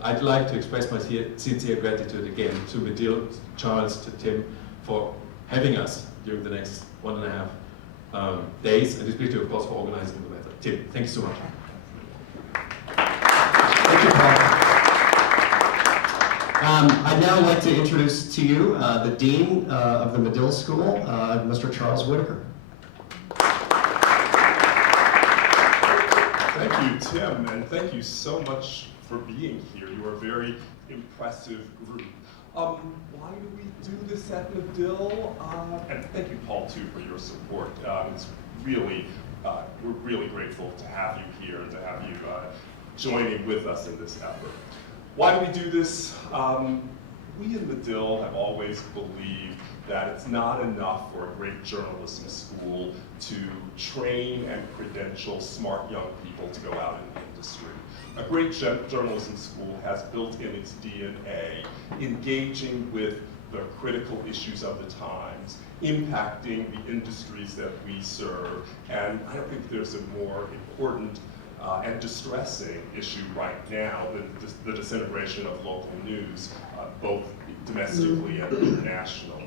I'd like to express my sincere gratitude again to Medill, Charles, to Tim for having us during the next 1.5 days, and especially, of course, for organizing the event. Tim, thank you so much. Thank you, Paul. I'd now like to introduce to you the Dean of the Medill School, Mr. Charles Whitaker. Thank you, Tim, and thank you so much for being here. You are a very impressive group. Why do we do this at Medill? And thank you, Paul, too, for your support. It's really, we're really grateful to have you here and to have you joining with us in this effort. Why do we do this? We in Medill have always believed that it's not enough for a great journalism school to train and credential smart young people to go out in the industry. A great journalism school has built in its DNA engaging with the critical issues of the times, impacting the industries that we serve, and I don't think there's a more important and distressing issue right now than the disintegration of local news, both domestically and internationally.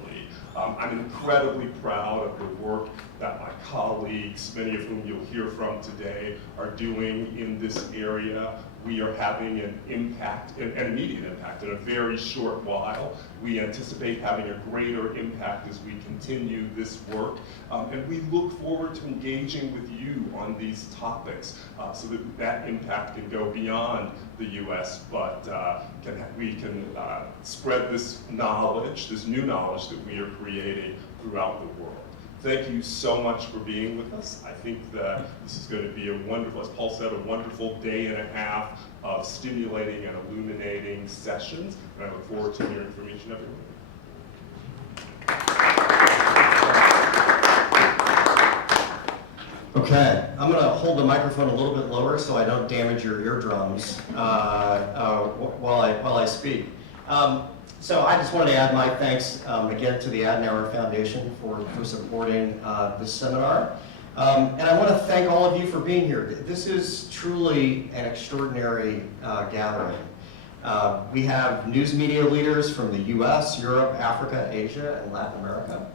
I'm incredibly proud of the work that my colleagues, many of whom you'll hear from today, are doing in this area. We are having an impact, an immediate impact, in a very short while. We anticipate having a greater impact as we continue this work. And we look forward to engaging with you on these topics so that that impact can go beyond the US, but we can spread this knowledge, this new knowledge that we are creating throughout the world. Thank you so much for being with us. I think that this is going to be a wonderful, as Paul said, a wonderful day and a half of stimulating and illuminating sessions, and I look forward to hearing from each and every one. Okay, I'm going to hold the microphone a little bit lower so I don't damage your eardrums while I speak. So I just wanted to add my thanks again to the Adenauer Foundation for supporting this seminar. And I want to thank all of you for being here. This is truly an extraordinary gathering. We have news media leaders from the US, Europe, Africa, Asia, and Latin America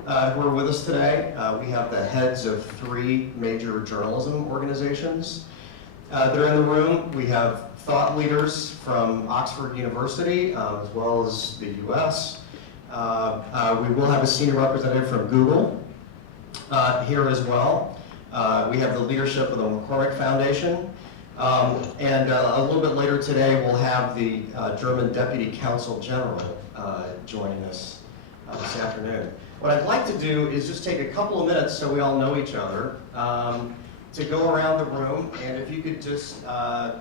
who are with us today. We have the heads of 3 major journalism organizations that are in the room. We have thought leaders from Oxford University, as well as the US. We will have a senior representative from Google here as well. We have the leadership of the McCormick Foundation. And a little bit later today, we'll have the German Deputy Consul General joining us this afternoon. What I'd like to do is just take a couple of minutes so we all know each other. To go around the room, and if you could just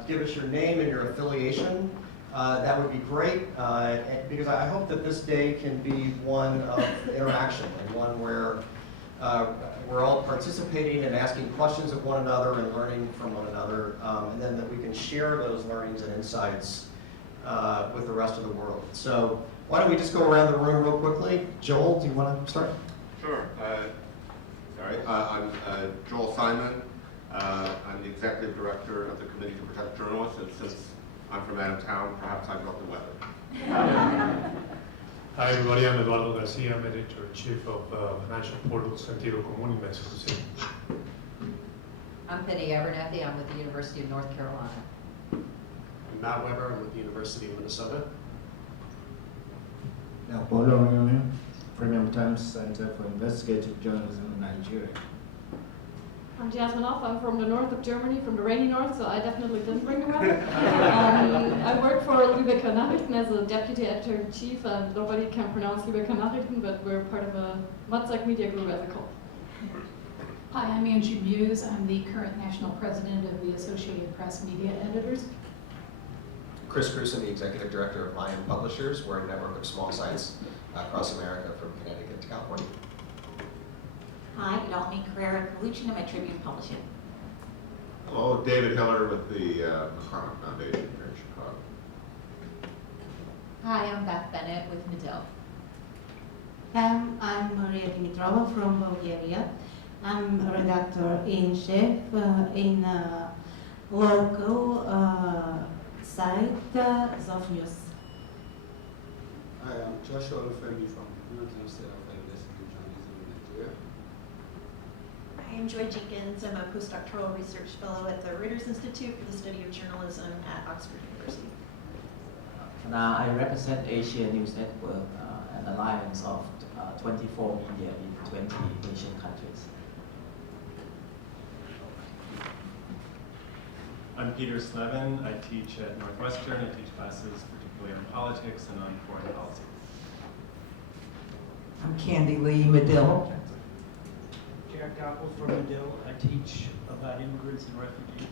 give us your name and your affiliation, that would be great, because I hope that this day can be one of interaction and one where we're all participating and asking questions of one another and learning from one another, and then that we can share those learnings and insights with the rest of the world. So why don't we just go around the room real quickly? Joel, do you want to start? Sure. I'm Joel Simon. I'm the executive director of the Committee to Protect Journalists, and since I'm from out of town, perhaps I brought the weather. Hi everybody, I'm Eduardo Garcia, I'm editor-in-chief of financial portal Sentido Común in Mexico City. I'm Penny Abernathy, I'm with the University of North Carolina. I'm Matt Weber, I'm with the University of Minnesota. Now, Paulo Onyonyo, Premium Times Center for Investigative Journalism in Nigeria. I'm Jasmine Off. I'm from the north of Germany, from the rainy north, so I definitely didn't bring the weather. I work for Lübecker Nachrichten as a deputy editor-in-chief, and nobody can pronounce Lübecker Nachrichten, but we're part of a Matzak media group as a cult. Hi, I'm Angie Muse. I'm the current national president of the Associated Press Media Editors. Chris Cruson, the executive director of Lion Publishers. We're a network of small sites across America from Connecticut to California. Hi, Idalmy, Carrera-Colucci, and I'm at Tribune Publishing. Hello, David Hiller with the McCormick Foundation here in Chicago. Hi, I'm Beth Bennett with Medill. I'm Maria Dimitrova from Bulgaria. I'm a redactor-in-chief in a local site of news. Hi, I'm Joshua Olufemi from United States of Investigative Journalism in Nigeria. I am Joy Jenkins. I'm a postdoctoral research fellow at the Reuters Institute for the Study of Journalism at Oxford University. And I represent Asia News Network, an alliance of 24 media in 20 Asian countries. I'm Peter Slevin. I teach at Northwestern. I teach classes particularly on politics and on foreign policy. I'm Candy Lee Medill. Jack Apple from Medill. I teach about immigrants and refugees.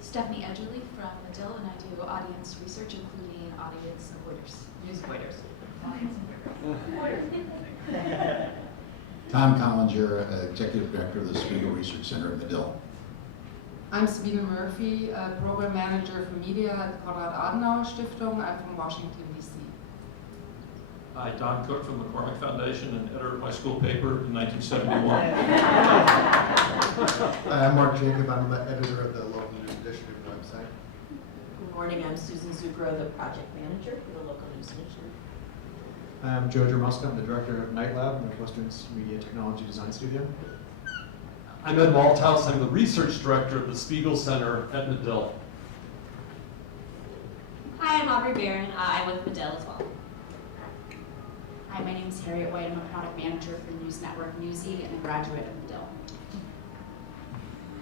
Stephanie Edgerly from Medill, and I do audience research, including audience avoiders, news avoiders. Tom Collinger, Executive Director of the Spiegel Research Center at Medill. I'm Sabine Murphy, Program Manager for Media at the Konrad-Adenauer Stiftung. I'm from Washington, D.C. Hi, Don Cook from the McCormick Foundation and editor of my school paper in 1971. I'm Mark Jacob. I'm the editor of the Local News Initiative website. Good morning, I'm Susan Zucro, the project manager for the Local News Initiative. I'm Joe Jermuska. I'm the director of Night Lab, Northwestern's Media Technology Design Studio. I'm Ed Malthouse. I'm the research director at the Spiegel Center at Medill. Hi, I'm Aubrey Barron. I'm with Medill as well. Hi, my name is Harriet White. I'm a product manager for News Network Newsy and a graduate of Medill.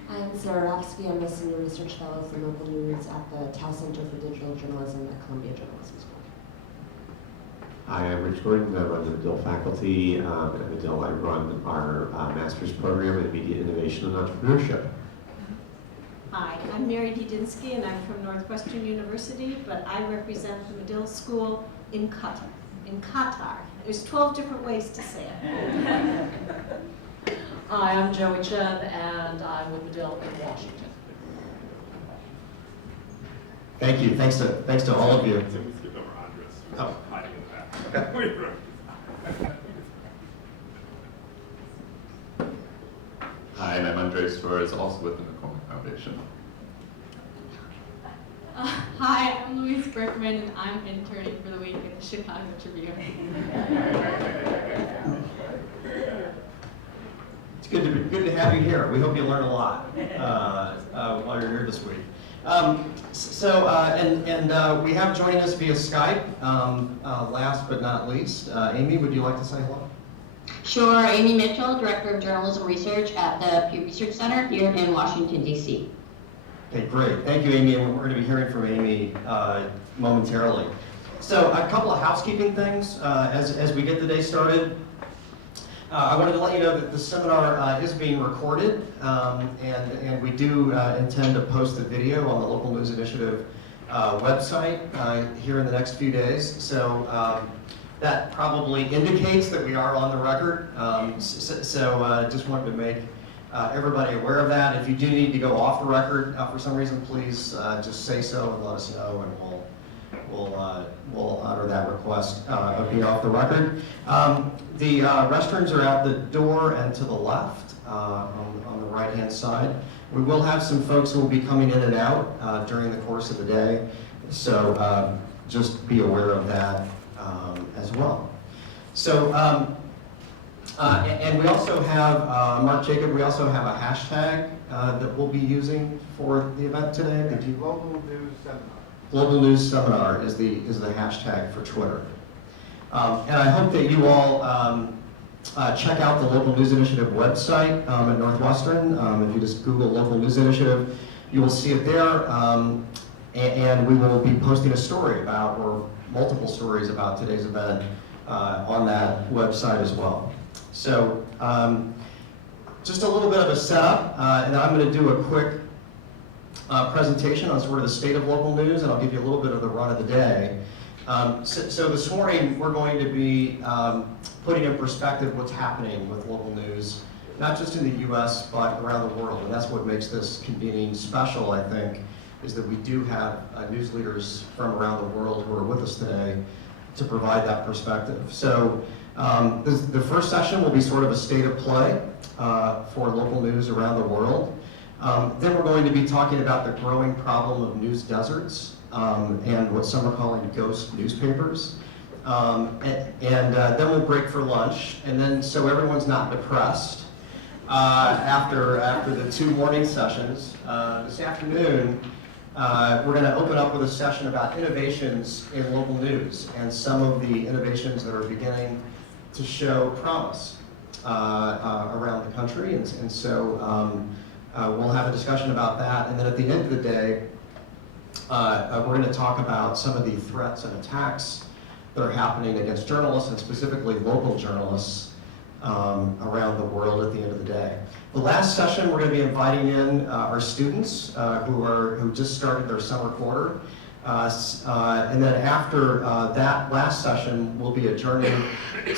I'm Sarah Rofsky. I'm a senior research fellow for local news at the Tau Center for Digital Journalism at Columbia Journalism School. Hi, I'm Rich Gordon. I run the Medill faculty. At Medill, I run our master's program in media innovation and entrepreneurship. Hi, I'm Mary Didinsky, and I'm from Northwestern University, but I represent the Medill School in Qatar. There's 12 different ways to say it. Hi, I'm Joey Chen, and I'm with Medill in Washington. Thank you. Thanks to all of you. So we skip over Andres, who's Oh. hiding in the back. Hi, I'm Andres Flores, also with the McCormick Foundation. Hi, I'm Louise Berkman, and I'm interning for the week at the Chicago Tribune. It's good to have you here. We hope you learn a lot while you're here this week. We have joining us via Skype. Last but not least, Amy, would you like to say hello? Sure, Amy Mitchell, Director of Journalism Research at the Pew Research Center here in Washington, D.C. Okay, great. Thank you, Amy, and we're going to be hearing from Amy momentarily. So a couple of housekeeping things as we get the day started. I wanted to let you know that the seminar is being recorded, and we do intend to post the video on the Local News Initiative website here in the next few days. So that probably indicates that we are on the record. Just wanted to make everybody aware of that. If you do need to go off the record for some reason, please just say so and let us know, and we'll honor that request of being off the record. The restrooms are out the door and to the left on the right-hand side. We will have some folks who will be coming in and out during the course of the day, so just be aware of that as well. So, and we also have, Mark Jacob, we also have a hashtag that we'll be using for the event today. Did you? Global News Seminar. Global News Seminar is the hashtag for Twitter. And I hope that you all check out the Local News Initiative website at Northwestern. If you just Google Local News Initiative, you will see it there. And we will be posting a story about, or multiple stories about today's event on that website as well. So just a little bit of a setup, and then I'm going to do a quick presentation on sort of the state of local news, and I'll give you a little bit of the run of the day. So this morning we're going to be putting in perspective what's happening with local news, not just in the U.S. but around the world, and that's what makes this convening special, I think, is that we do have news leaders from around the world who are with us today to provide that perspective. So the first session will be sort of a state of play for local news around the world. Then we're going to be talking about the growing problem of news deserts and what some are calling ghost newspapers. Then we'll break for lunch, and then so everyone's not depressed after the 2 morning sessions. This afternoon, we're going to open up with a session about innovations in local news and some of the innovations that are beginning to show promise around the country. And so we'll have a discussion about that. And then at the end of the day, we're going to talk about some of the threats and attacks that are happening against journalists, and specifically local journalists around the world at the end of the day. The last session, we're going to be inviting in our students who just started their summer quarter. And then after that last session, we'll be adjourning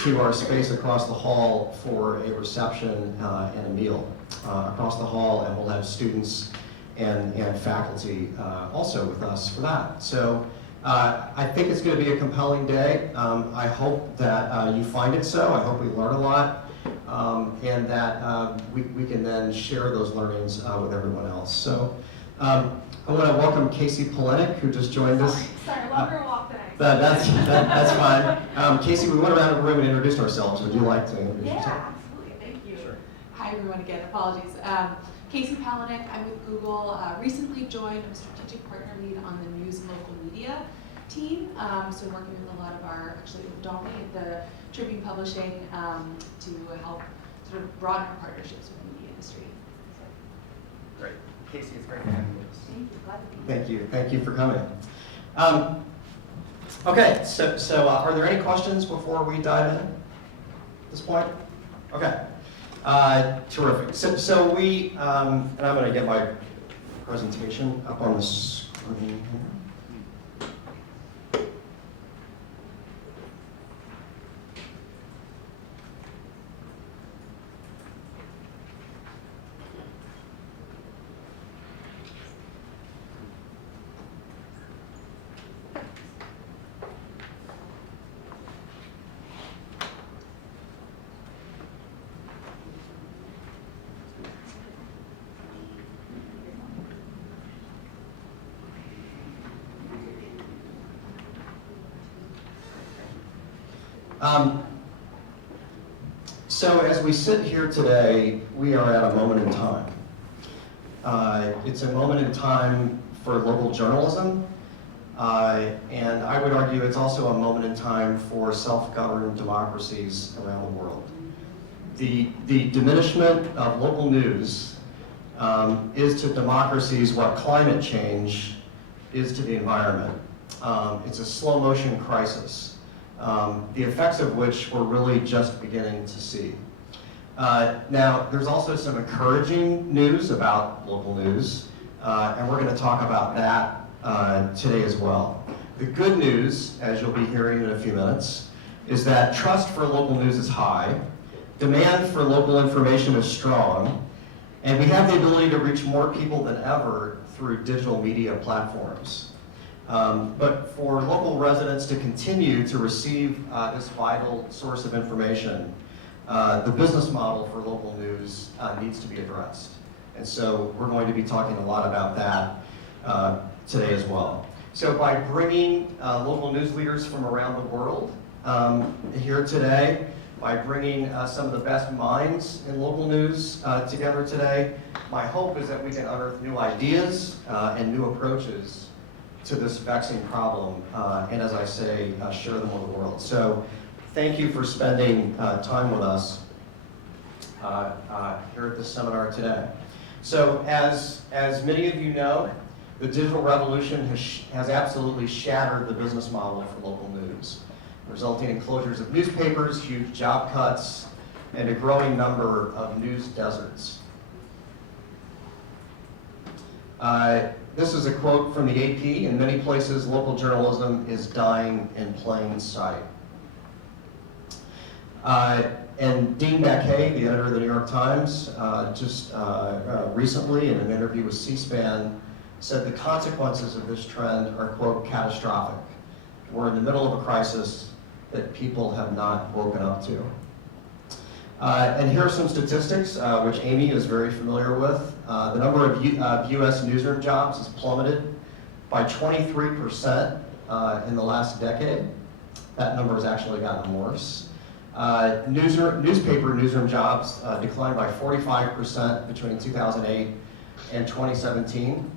to our space across the hall for a reception and a meal across the hall, and we'll have students and faculty also with us for that. So I think it's going to be a compelling day. I hope that you find it so. I hope we learn a lot, and that we can then share those learnings with everyone else. So I want to welcome Casey Polenic, who just joined us. Sorry, longer walk than I expected. That's fine. Casey, we went around the room and introduced ourselves. Would you like to introduce yourself? Yeah, absolutely. Thank you. Sure. Hi, everyone. Again, apologies. Casey Polenic. I'm with Google. Recently joined. I'm a strategic partner lead on the news and local media team. So working with a lot of our, actually, Idalmy at the Tribune Publishing to help sort of broaden our partnerships with the media industry. Great. Casey, it's great to have you with us. Thank you. Glad to be here. Thank you. Thank you for coming. Okay, so are there any questions before we dive in at this point? Okay. Terrific. So we, and I'm going to get my presentation up on the screen here. So as we sit here today, we are at a moment in time. It's a moment in time for local journalism, and I would argue it's also a moment in time for self-governed democracies around the world. The diminishment of local news is to democracies what climate change is to the environment. It's a slow motion crisis. The effects of which we're really just beginning to see. Now, there's also some encouraging news about local news, and we're going to talk about that today as well. The good news, as you'll be hearing in a few minutes, is that trust for local news is high, demand for local information is strong, and we have the ability to reach more people than ever through digital media platforms. But for local residents to continue to receive this vital source of information, the business model for local news needs to be addressed. And so we're going to be talking a lot about that today as well. So by bringing local news leaders from around the world here today, by bringing some of the best minds in local news together today, my hope is that we can unearth new ideas and new approaches to this vexing problem, and as I say, share them with the world. So thank you for spending time with us here at this seminar today. So as many of you know, the digital revolution has absolutely shattered the business model for local news, resulting in closures of newspapers, huge job cuts, and a growing number of news deserts. This is a quote from the AP. In many places, local journalism is dying in plain sight. And Dean Baquet, the editor of the New York Times, just recently in an interview with C-SPAN, said the consequences of this trend are, quote, catastrophic. We're in the middle of a crisis that people have not woken up to. And here are some statistics, which Amy is very familiar with. The number of U.S. newsroom jobs has plummeted by 23% in the last decade. That number has actually gotten worse. Newspaper newsroom jobs declined by 45% between 2008 and 2017.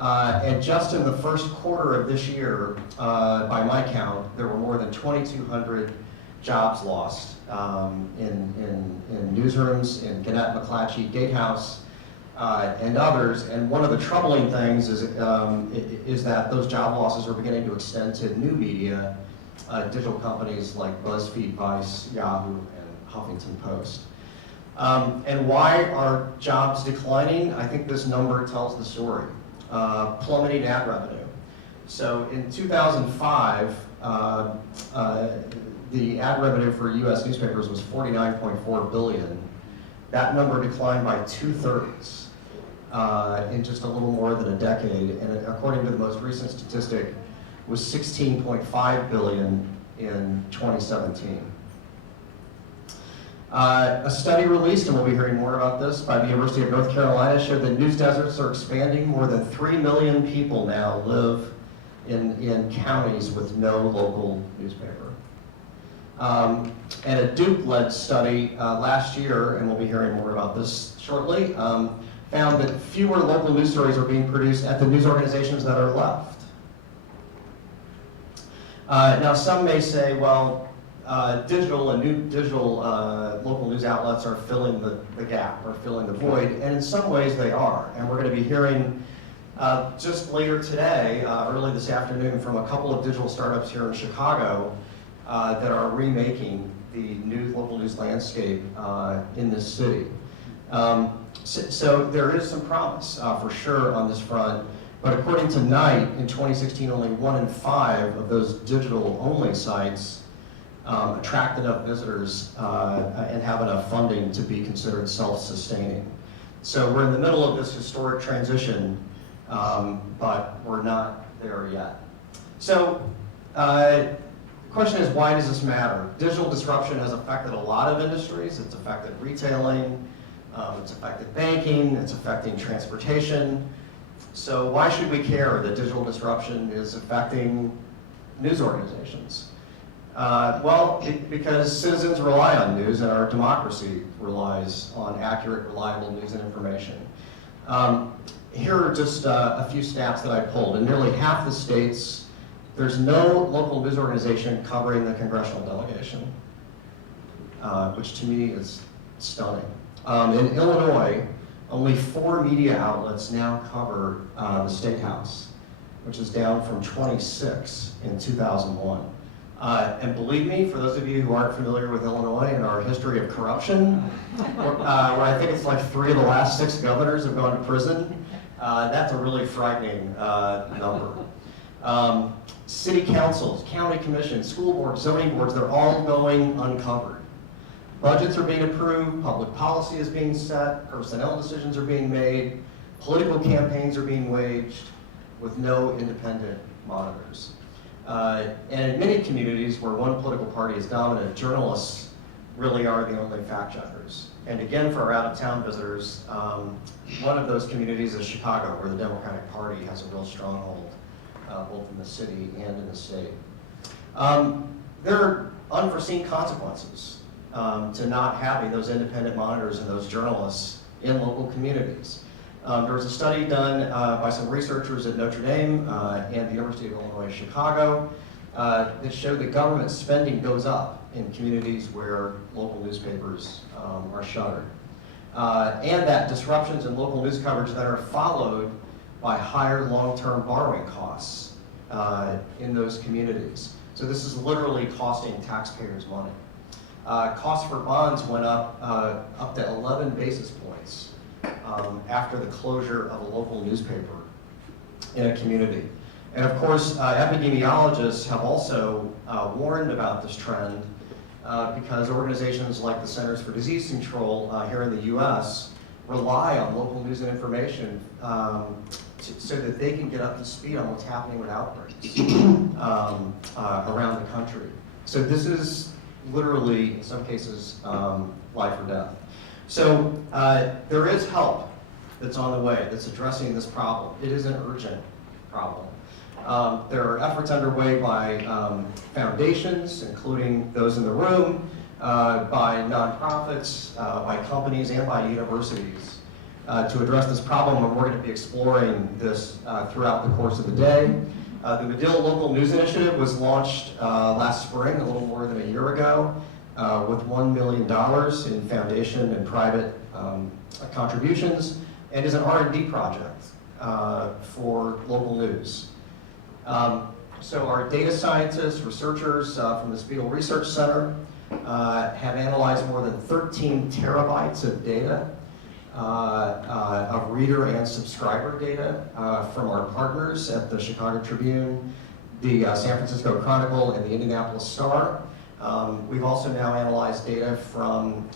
And just in the first quarter of this year, by my count, there were more than 2,200 jobs lost in newsrooms, in Gannett, McClatchy, Gatehouse, and others. And one of the troubling things is that those job losses are beginning to extend to new media, digital companies like BuzzFeed, Vice, Yahoo, and Huffington Post. And why are jobs declining? I think this number tells the story. Plummeting ad revenue. So in 2005, the ad revenue for U.S. newspapers was $49.4 billion. That number declined by 2/3 in just a little more than a decade, and according to the most recent statistic, was $16.5 billion in 2017. A study released, and we'll be hearing more about this, by the University of North Carolina showed that news deserts are expanding. More than 3 million people now live in counties with no local newspaper. And a Duke-led study last year, and we'll be hearing more about this shortly, found that fewer local news stories are being produced at the news organizations that are left. Now, some may say, well, digital local news outlets are filling the gap, or filling the void, and in some ways they are. And we're going to be hearing just later today, early this afternoon, from a couple of digital startups here in Chicago that are remaking the local news landscape in this city. So there is some promise for sure on this front, but according to Knight, in 2016, only 1 in 5 of those digital-only sites attract enough visitors and have enough funding to be considered self-sustaining. So we're in the middle of this historic transition, but we're not there yet. So the question is, why does this matter? Digital disruption has affected a lot of industries. It's affected retailing, it's affected banking, it's affecting transportation. So why should we care that digital disruption is affecting news organizations? Well, because citizens rely on news and our democracy relies on accurate, reliable news and information. Here are just a few stats that I pulled. In nearly half the states, there's no local news organization covering the congressional delegation, which to me is stunning. In Illinois, only 4 media outlets now cover the State House, which is down from 26 in 2001. And believe me, for those of you who aren't familiar with Illinois and our history of corruption, where I think it's like 3 of the last 6 governors have gone to prison, that's a really frightening number. City councils, county commissions, school boards, zoning boards, they're all going uncovered. Budgets are being approved, public policy is being set, personnel decisions are being made, political campaigns are being waged with no independent monitors. And in many communities where one political party is dominant, journalists really are the only fact checkers. And again, for our out-of-town visitors, one of those communities is Chicago, where the Democratic Party has a real stronghold, both in the city and in the state. There are unforeseen consequences to not having those independent monitors and those journalists in local communities. There was a study done by some researchers at Notre Dame and the University of Illinois Chicago that showed that government spending goes up in communities where local newspapers are shuttered. And that disruptions in local news coverage that are followed by higher long-term borrowing costs in those communities. So this is literally costing taxpayers money. Costs for bonds went up to 11 basis points after the closure of a local newspaper in a community. And of course, epidemiologists have also warned about this trend because organizations like the Centers for Disease Control here in the US rely on local news and information so that they can get up to speed on what's happening with outbreaks around the country. So this is literally, in some cases, life or death. So there is help that's on the way that's addressing this problem. It is an urgent problem. There are efforts underway by foundations, including those in the room, by nonprofits, by companies, and by universities to address this problem, and we're going to be exploring this throughout the course of the day. The Medill Local News Initiative was launched last spring, a little more than a year ago, with $1 million in foundation and private contributions, and is an R&D project for local news. So our data scientists, researchers from the Spiegel Research Center have analyzed more than 13 terabytes of data, of reader and subscriber data from our partners at the Chicago Tribune, the San Francisco Chronicle, and the Indianapolis Star. We've also now analyzed data from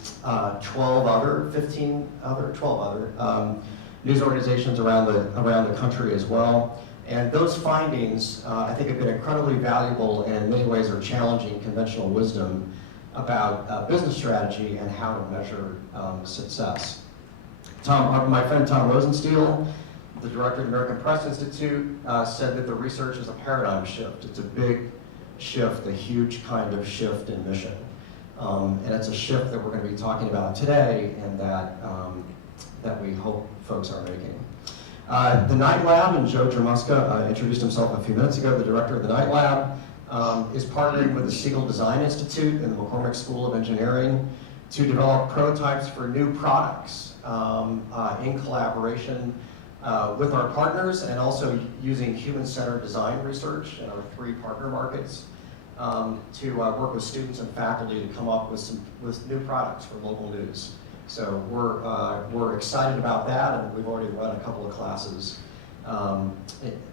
12 other news organizations around the country as well. And those findings, I think, have been incredibly valuable and in many ways are challenging conventional wisdom about business strategy and how to measure success. My friend Tom Rosenstiel, the director of the American Press Institute, said that the research is a paradigm shift. It's a big shift, a huge kind of shift in mission. And it's a shift that we're going to be talking about today and that we hope folks are making. The Night Lab, and Joe Jermuska introduced himself a few minutes ago, the director of the Night Lab, is partnering with the Spiegel Design Institute and the McCormick School of Engineering to develop prototypes for new products in collaboration with our partners and also using human-centered design research in our 3 partner markets to work with students and faculty to come up with new products for local news. So we're excited about that, and we've already run a couple of classes, and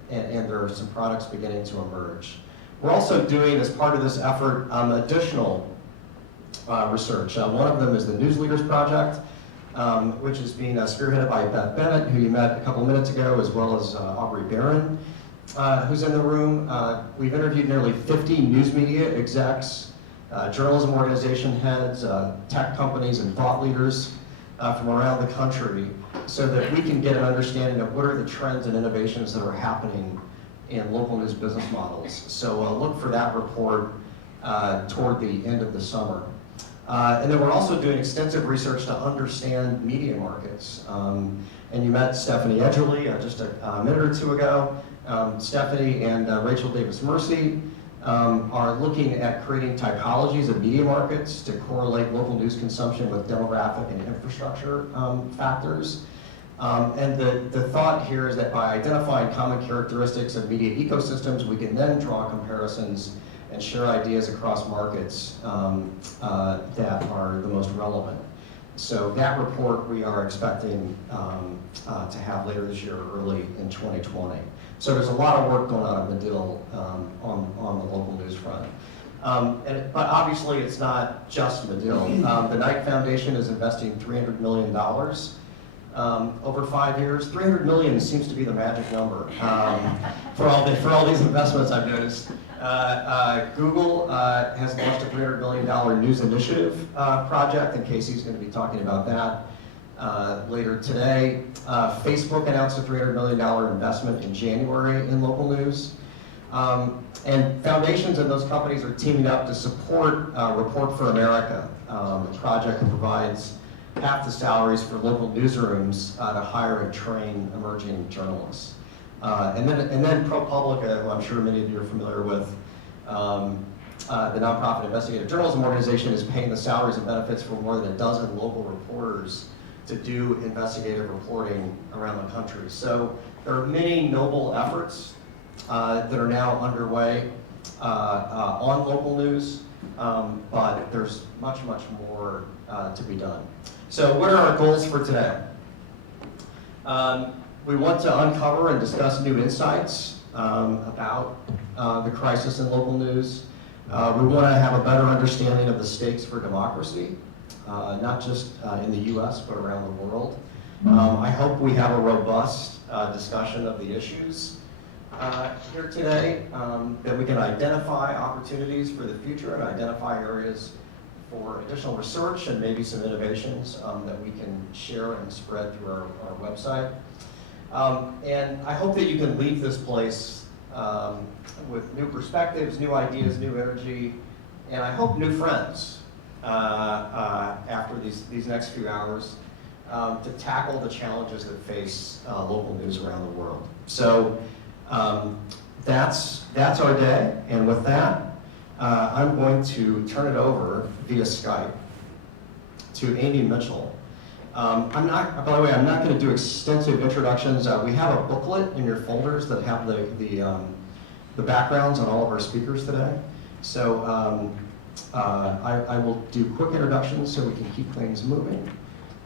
there are some products beginning to emerge. We're also doing, as part of this effort, additional research. One of them is the News Leaders Project, which is being spearheaded by Beth Bennett, who you met a couple minutes ago, as well as Aubrey Barron, who's in the room. We've interviewed nearly 50 news media execs, journalism organization heads, tech companies, and thought leaders from around the country so that we can get an understanding of what are the trends and innovations that are happening in local news business models. So look for that report toward the end of the summer. And then we're also doing extensive research to understand media markets. And you met Stephanie Edgerly just a minute or two ago. Stephanie and Rachel Davis-Mercy are looking at creating typologies of media markets to correlate local news consumption with demographic and infrastructure factors. And the thought here is that by identifying common characteristics of media ecosystems, we can then draw comparisons and share ideas across markets that are the most relevant. So that report we are expecting to have later this year, early in 2020. So there's a lot of work going on at Medill on the local news front. But obviously it's not just Medill. The Knight Foundation is investing $300 million over 5 years. 300 million seems to be the magic number for all these investments I've noticed. Google has launched a $300 million news initiative project, and Casey's going to be talking about that later today. Facebook announced a $300 million investment in January in local news. And foundations and those companies are teaming up to support Report for America, a project that provides half the salaries for local newsrooms to hire and train emerging journalists. And then ProPublica, who I'm sure many of you are familiar with, the nonprofit investigative journalism organization, is paying the salaries and benefits for more than a dozen local reporters to do investigative reporting around the country. So there are many noble efforts that are now underway on local news, but there's much, much more to be done. So what are our goals for today? We want to uncover and discuss new insights about the crisis in local news. We want to have a better understanding of the stakes for democracy, not just in the US, but around the world. I hope we have a robust discussion of the issues here today, that we can identify opportunities for the future and identify areas for additional research and maybe some innovations that we can share and spread through our website. And I hope that you can leave this place with new perspectives, new ideas, new energy, and I hope new friends after these next few hours to tackle the challenges that face local news around the world. So that's our day, and with that, I'm going to turn it over via Skype to Amy Mitchell. By the way, I'm not going to do extensive introductions. We have a booklet in your folders that have the backgrounds on all of our speakers today. So I will do quick introductions so we can keep things moving.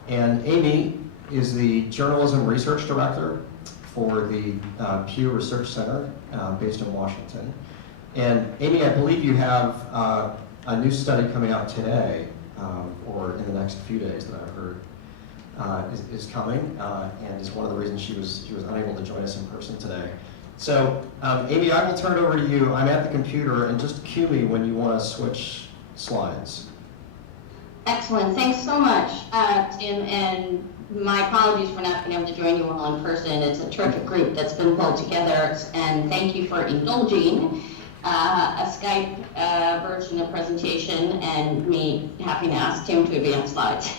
And Amy is the Journalism Research Director for the Pew Research Center based in Washington. And Amy, I believe you have a new study coming out today, or in the next few days that I've heard is coming, and is one of the reasons she was unable to join us in person today. So, Amy, I will turn it over to you. I'm at the computer, and just cue me when you want to switch slides. Excellent. Thanks so much, Tim, and my apologies for not being able to join you all in person. It's a terrific group that's been pulled together, and thank you for indulging a Skype version of presentation and me having to ask Tim to advance slides.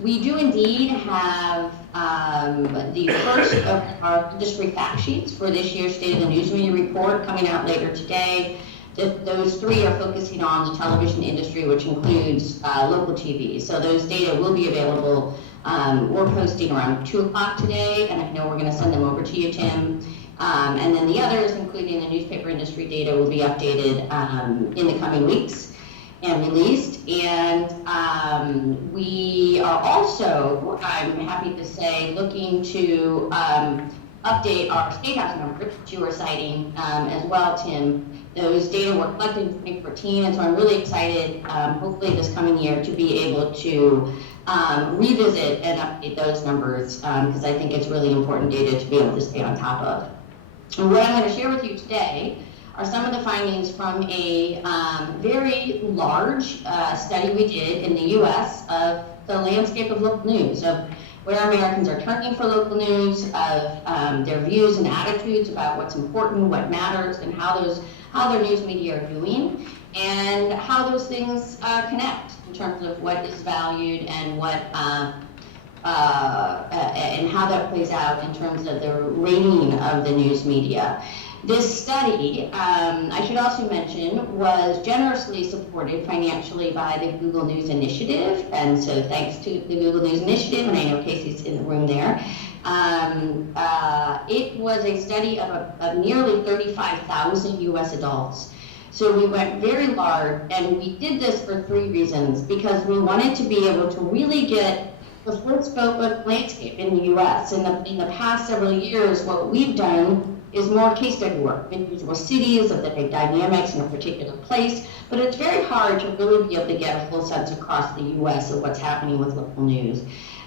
We do indeed have the first of our industry fact sheets for this year's State of the News Media report coming out later today. Those three are focusing on the television industry, which includes local TV. So those data will be available. We're posting around 2 o'clock today, and I know we're going to send them over to you, Tim. And then the others, including the newspaper industry data, will be updated in the coming weeks and released. And we are also, I'm happy to say, looking to update our State House numbers, which you were citing as well, Tim. Those data were collected in 2014, and so I'm really excited, hopefully this coming year, to be able to revisit and update those numbers, because I think it's really important data to be able to stay on top of. And what I'm going to share with you today are some of the findings from a very large study we did in the U.S. of the landscape of local news, of where Americans are turning for local news, of their views and attitudes about what's important, what matters, and how their news media are doing, and how those things connect in terms of what is valued and what and how that plays out in terms of the rating of the news media. This study, I should also mention, was generously supported financially by the Google News Initiative, and so thanks to the Google News Initiative, and I know Casey's in the room there. It was a study of nearly 35,000 U.S. adults. So we went very large, and we did this for 3 reasons, because we wanted to be able to really get the full scope of landscape in the U.S. In the past several years, what we've done is more case study work, individual cities, of the dynamics in a particular place, but it's very hard to really be able to get a full sense across the U.S. of what's happening with local news.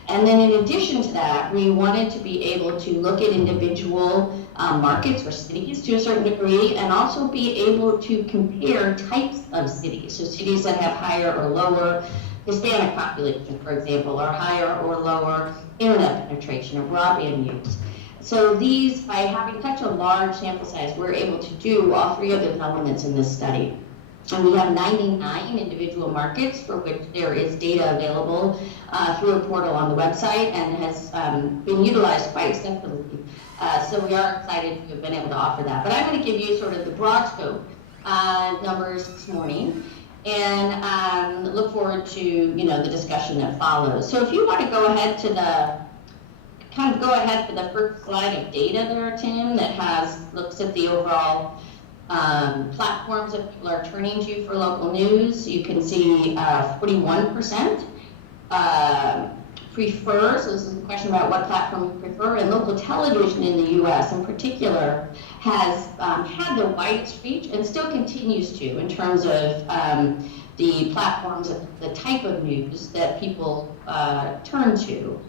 And then in addition to that, we wanted to be able to look at individual markets or cities to a certain degree, and also be able to compare types of cities. So cities that have higher or lower Hispanic population, for example, or higher or lower internet penetration or broadband use. So these, by having such a large sample size, we're able to do all 3 of those elements in this study. And we have 99 individual markets for which there is data available through a portal on the website, and has been utilized quite extensively. So we are excited to have been able to offer that. But I'm going to give you sort of the broad scope numbers this morning, and look forward to the discussion that follows. So if you want to go ahead to the the first slide of data there, Tim, that looks at the overall platforms that people are turning to for local news. You can see 41% prefer, so this is a question about what platform you prefer, and local television in the U.S. in particular has had the widest reach and still continues to in terms of the platforms, the type of news that people turn to.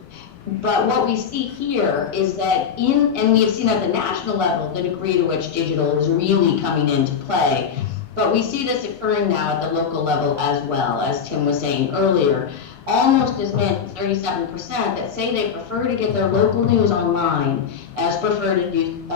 But what we see here is that and we have seen at the national level the degree to which digital is really coming into play. But we see this occurring now at the local level as well, as Tim was saying earlier. Almost as many, 37%, that say they prefer to get their local news online as prefer to do,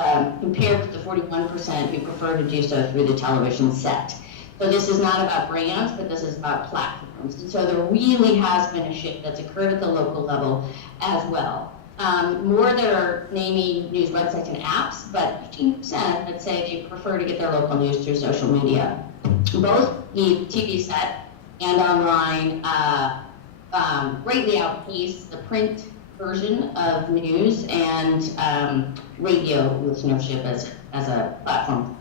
compared with the 41% who prefer to do so through the television set. So this is not about brands, but this is about platforms. And so there really has been a shift that's occurred at the local level as well. More that are naming news websites and apps, but 15% that say they prefer to get their local news through social media. Both the TV set and online greatly outpace the print version of news and radio listenership as a platform.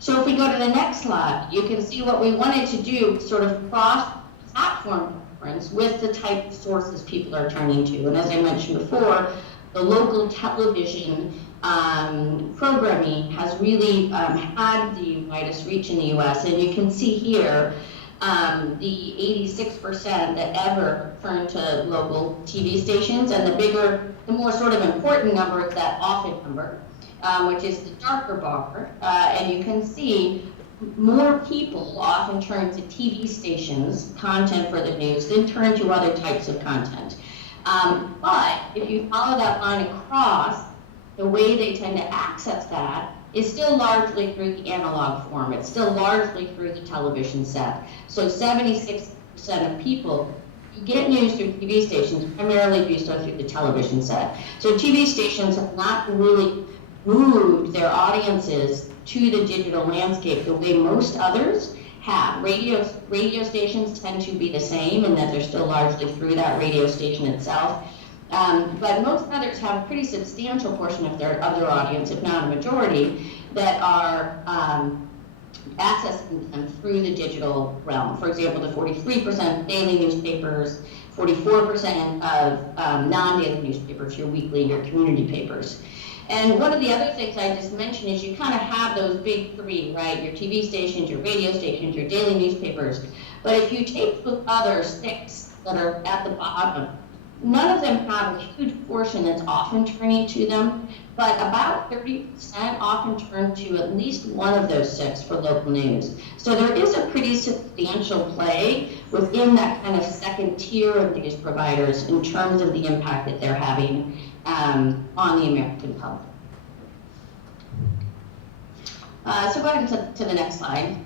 So if we go to the next slide, you can see what we wanted to do, sort of cross-platform preference with the type of sources people are turning to. And as I mentioned before, the local television programming has really had the widest reach in the US. And you can see here the 86% that ever turn to local TV stations, and the more sort of important number is that often number, which is the darker bar, and you can see more people often turn to TV stations, content for the news, than turn to other types of content. But if you follow that line across, the way they tend to access that is still largely through the analog form. It's still largely through the television set. So 76% of people who get news through TV stations primarily do so through the television set. So TV stations have not really moved their audiences to the digital landscape the way most others have. Radio stations tend to be the same in that they're still largely through that radio station itself. But most others have a pretty substantial portion of their audience, if not a majority, that are accessing them through the digital realm. For example, the 43% of daily newspapers, 44% of non-daily newspapers, your weekly, your community papers. And one of the other things I just mentioned is you kind of have those big three, right? Your TV stations, your radio stations, your daily newspapers. But if you take the other six that are at the bottom, none of them have a huge portion that's often turning to them, but about 30% often turn to at least one of those six for local news. So there is a pretty substantial play within that kind of second tier of news providers in terms of the impact that they're having on the American public. So go ahead to the next slide.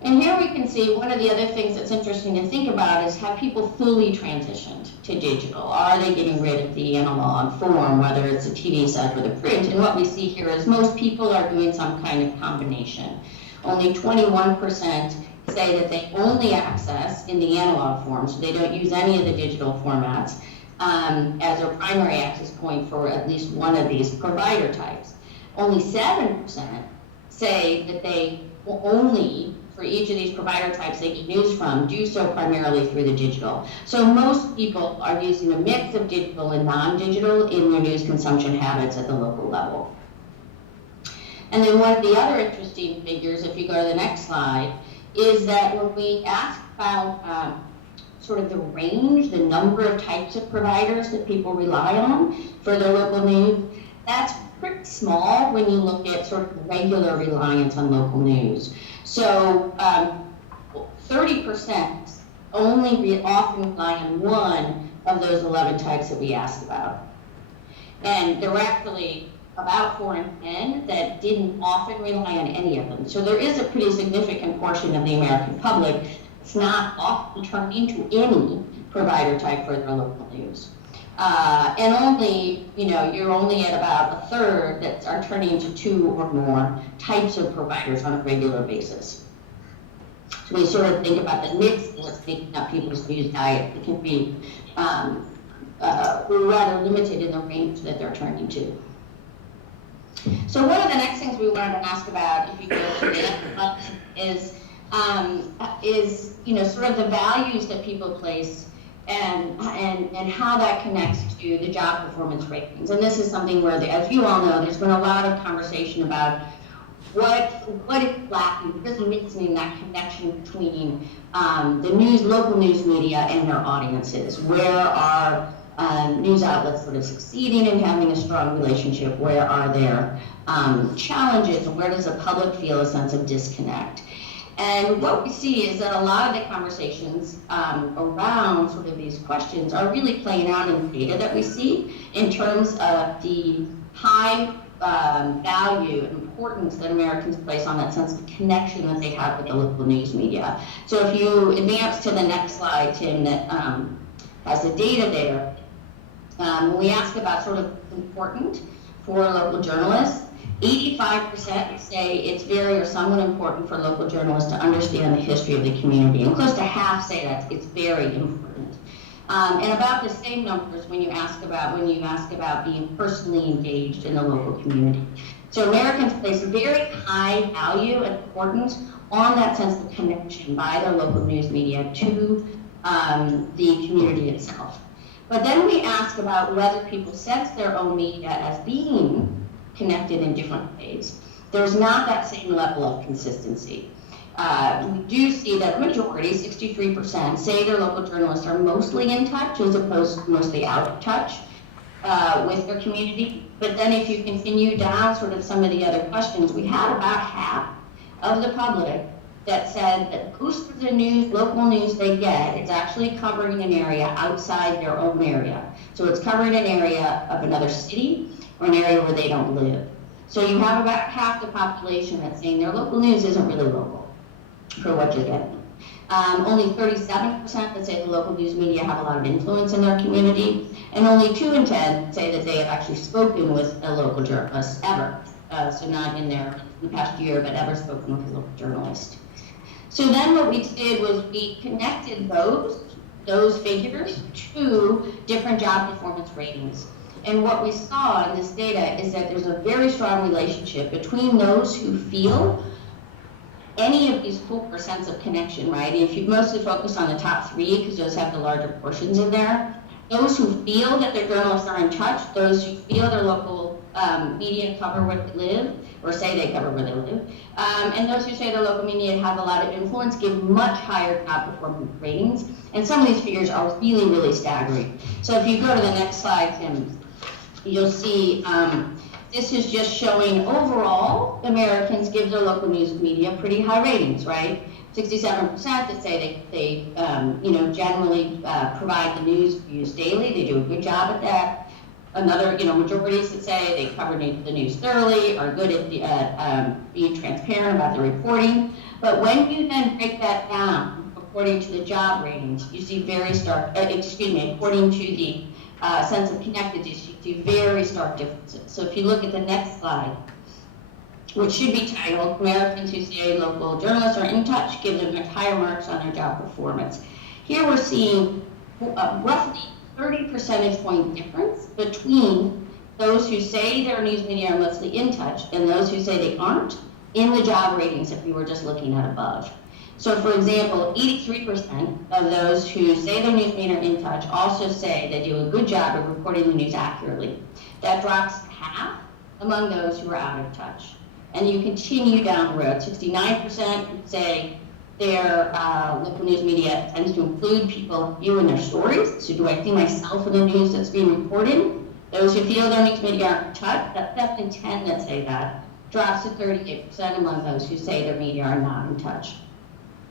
And here we can see one of the other things that's interesting to think about is have people fully transitioned to digital? Are they getting rid of the analog form, whether it's a TV set or the print? And what we see here is most people are doing some kind of combination. Only 21% say that they only access in the analog form, so they don't use any of the digital formats as their primary access point for at least one of these provider types. Only 7% say that they will only, for each of these provider types they get news from, do so primarily through the digital. So most people are using a mix of digital and non-digital in their news consumption habits at the local level. And then one of the other interesting figures, if you go to the next slide, is that when we ask about sort of the range, the number of types of providers that people rely on for their local news, that's pretty small when you look at sort of regular reliance on local news. So 30% only often rely on one of those 11 types that we asked about. And there were actually about 4 in 10 that didn't often rely on any of them. So there is a pretty significant portion of the American public that's not often turning to any provider type for their local news. And only, you're only at about a third that are turning to 2 or more types of providers on a regular basis. So we sort of think about the mix that's making up people's news diet. It can be rather limited in the range that they're turning to. So one of the next things we wanted to ask about, if you go to the next one, is sort of the values that people place and how that connects to the job performance ratings. And this is something where, as you all know, there's been a lot of conversation about what is lacking, what is missing in that connection between the local news media and their audiences? Where are news outlets sort of succeeding in having a strong relationship? Where are there challenges, and where does the public feel a sense of disconnect? And what we see is that a lot of the conversations around sort of these questions are really playing out in the data that we see in terms of the high value and importance that Americans place on that sense of connection that they have with the local news media. So if you advance to the next slide, Tim, that has the data there, when we ask about sort of important for local journalists, 85% say it's very or somewhat important for local journalists to understand the history of the community, and close to half say that it's very important. And about the same numbers when you ask about being personally engaged in the local community. So Americans place very high value and importance on that sense of connection by their local news media to the community itself. But then we ask about whether people sense their own media as being connected in different ways. There's not that same level of consistency. We do see that a majority, 63%, say their local journalists are mostly in touch as opposed to mostly out of touch with their community. But then if you continue down sort of some of the other questions, we had about half of the public that said that most of the news, local news they get, is actually covering an area outside their own area. So it's covering an area of another city or an area where they don't live. So you have about half the population that's saying their local news isn't really local for what you're getting. Only 37% that say the local news media have a lot of influence in their community, and only 2 in 10 say that they have actually spoken with a local journalist ever. So not in the past year, but ever spoken with a local journalist. So then what we did was we connected those figures to different job performance ratings. And what we saw in this data is that there's a very strong relationship between those who feel any of these full percents of connection, right? If you mostly focus on the top 3, because those have the larger portions in there, those who feel that their journalists are in touch, those who feel their local media cover where they live, or say they cover where they live, and those who say their local media have a lot of influence give much higher job performance ratings. And some of these figures are really, really staggering. So if you go to the next slide, Tim, you'll see this is just showing overall Americans give their local news media pretty high ratings, right? 67% that say they generally provide the news views daily. They do a good job at that. Another, majorities that say they cover the news thoroughly, are good at being transparent about the reporting. But when you then break that down according to the job ratings, you see very stark, according to the sense of connectedness, you see very stark differences. So if you look at the next slide, which should be titled, Americans who say local journalists are in touch give them much higher marks on their job performance. Here we're seeing roughly 30 percentage point difference between those who say their news media are mostly in touch and those who say they aren't in the job ratings that we were just looking at above. So for example, 83% of those who say their news media are in touch also say they do a good job of reporting the news accurately. That drops to half among those who are out of touch. And you continue down the road, 69% say their local news media tends to include people like you in their stories. So do I see myself in the news that's being reported? Those who feel their news media aren't in touch, that's 7 in 10 that say that, drops to 38% among those who say their media are not in touch.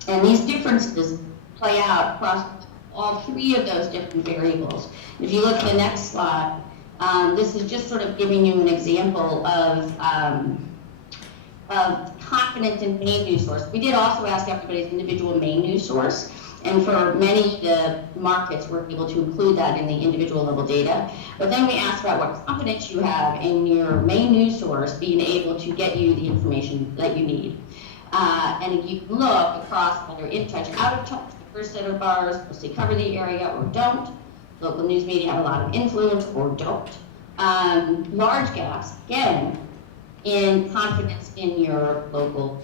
And these differences play out across all 3 of those different variables. If you look at the next slide, this is just sort of giving you an example of confidence in main news source. We did also ask everybody's individual main news source, and for many of the markets, we're able to include that in the individual level data. But then we asked about what confidence you have in your main news source being able to get you the information that you need. And if you look across whether in touch, out of touch, the first set of bars, mostly cover the area or don't. Local news media have a lot of influence or don't. Large gaps, again, in confidence in your local,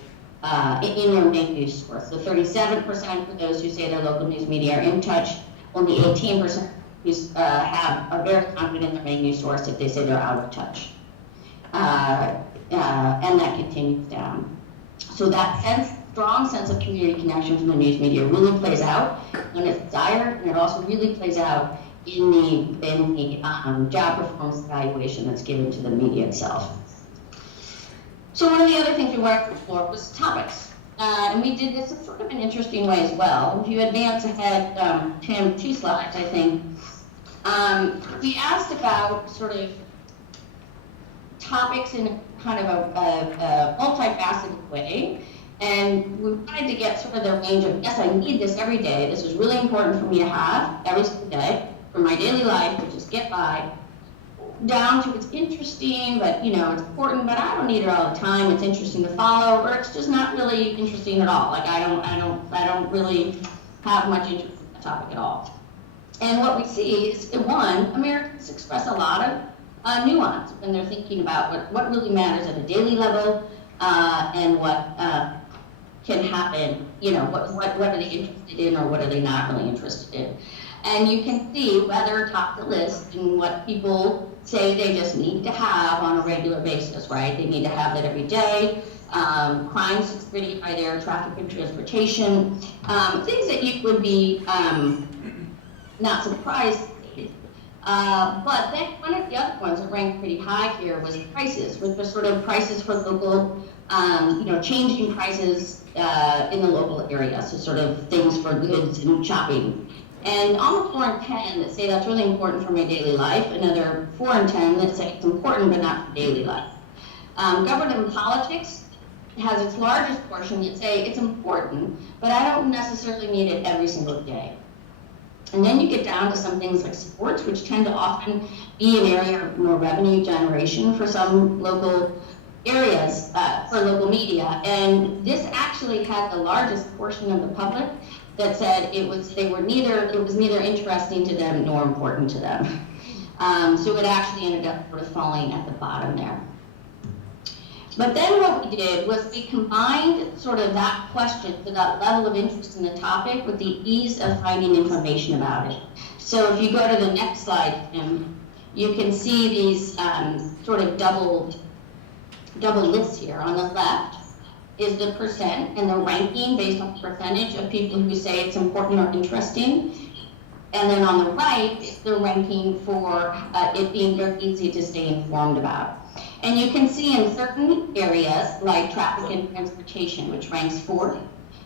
in your main news source. So 37% for those who say their local news media are in touch, only 18% who are very confident in their main news source if they say they're out of touch. and that continues down. So that strong sense of community connection from the news media really plays out when it's desired, and it also really plays out in the job performance evaluation that's given to the media itself. So one of the other things we wanted to explore was topics. And we did this in sort of an interesting way as well. If you advance ahead, Tim, 2 slides, I think, we asked about sort of topics in kind of a multifaceted way. And we wanted to get sort of the range of, yes, I need this every day. This is really important for me to have every single day for my daily life, to just get by, down to it's interesting, but it's important, but I don't need it all the time. It's interesting to follow, or it's just not really interesting at all. Like I don't really have much interest in the topic at all. And what we see is, one, Americans express a lot of nuance when they're thinking about what really matters at a daily level, and what can happen. What are they interested in, or what are they not really interested in? And you can see whether top the list and what people say they just need to have on a regular basis, right? They need to have that every day. Crime is pretty high there, traffic and transportation, things that you would be not surprised to see. But then one of the other ones that ranked pretty high here was prices, which was sort of prices for local, changing prices in the local area, so sort of things for goods and shopping. And almost 4 in 10 that say that's really important for my daily life, another 4 in 10 that say it's important but not for daily life. Government and politics has its largest portion that say it's important, but I don't necessarily need it every single day. And then you get down to some things like sports, which tend to often be an area of more revenue generation for some local areas, for local media. And this actually had the largest portion of the public that said it was neither interesting to them nor important to them. So it actually ended up sort of falling at the bottom there. But then what we did was we combined sort of that question, so that level of interest in the topic, with the ease of finding information about it. So if you go to the next slide, Tim, you can see these sort of double lists here. On the left is the percent and the ranking based on the percentage of people who say it's important or interesting. And then on the right is the ranking for it being very easy to stay informed about. And you can see in certain areas, like traffic and transportation, which ranks 4th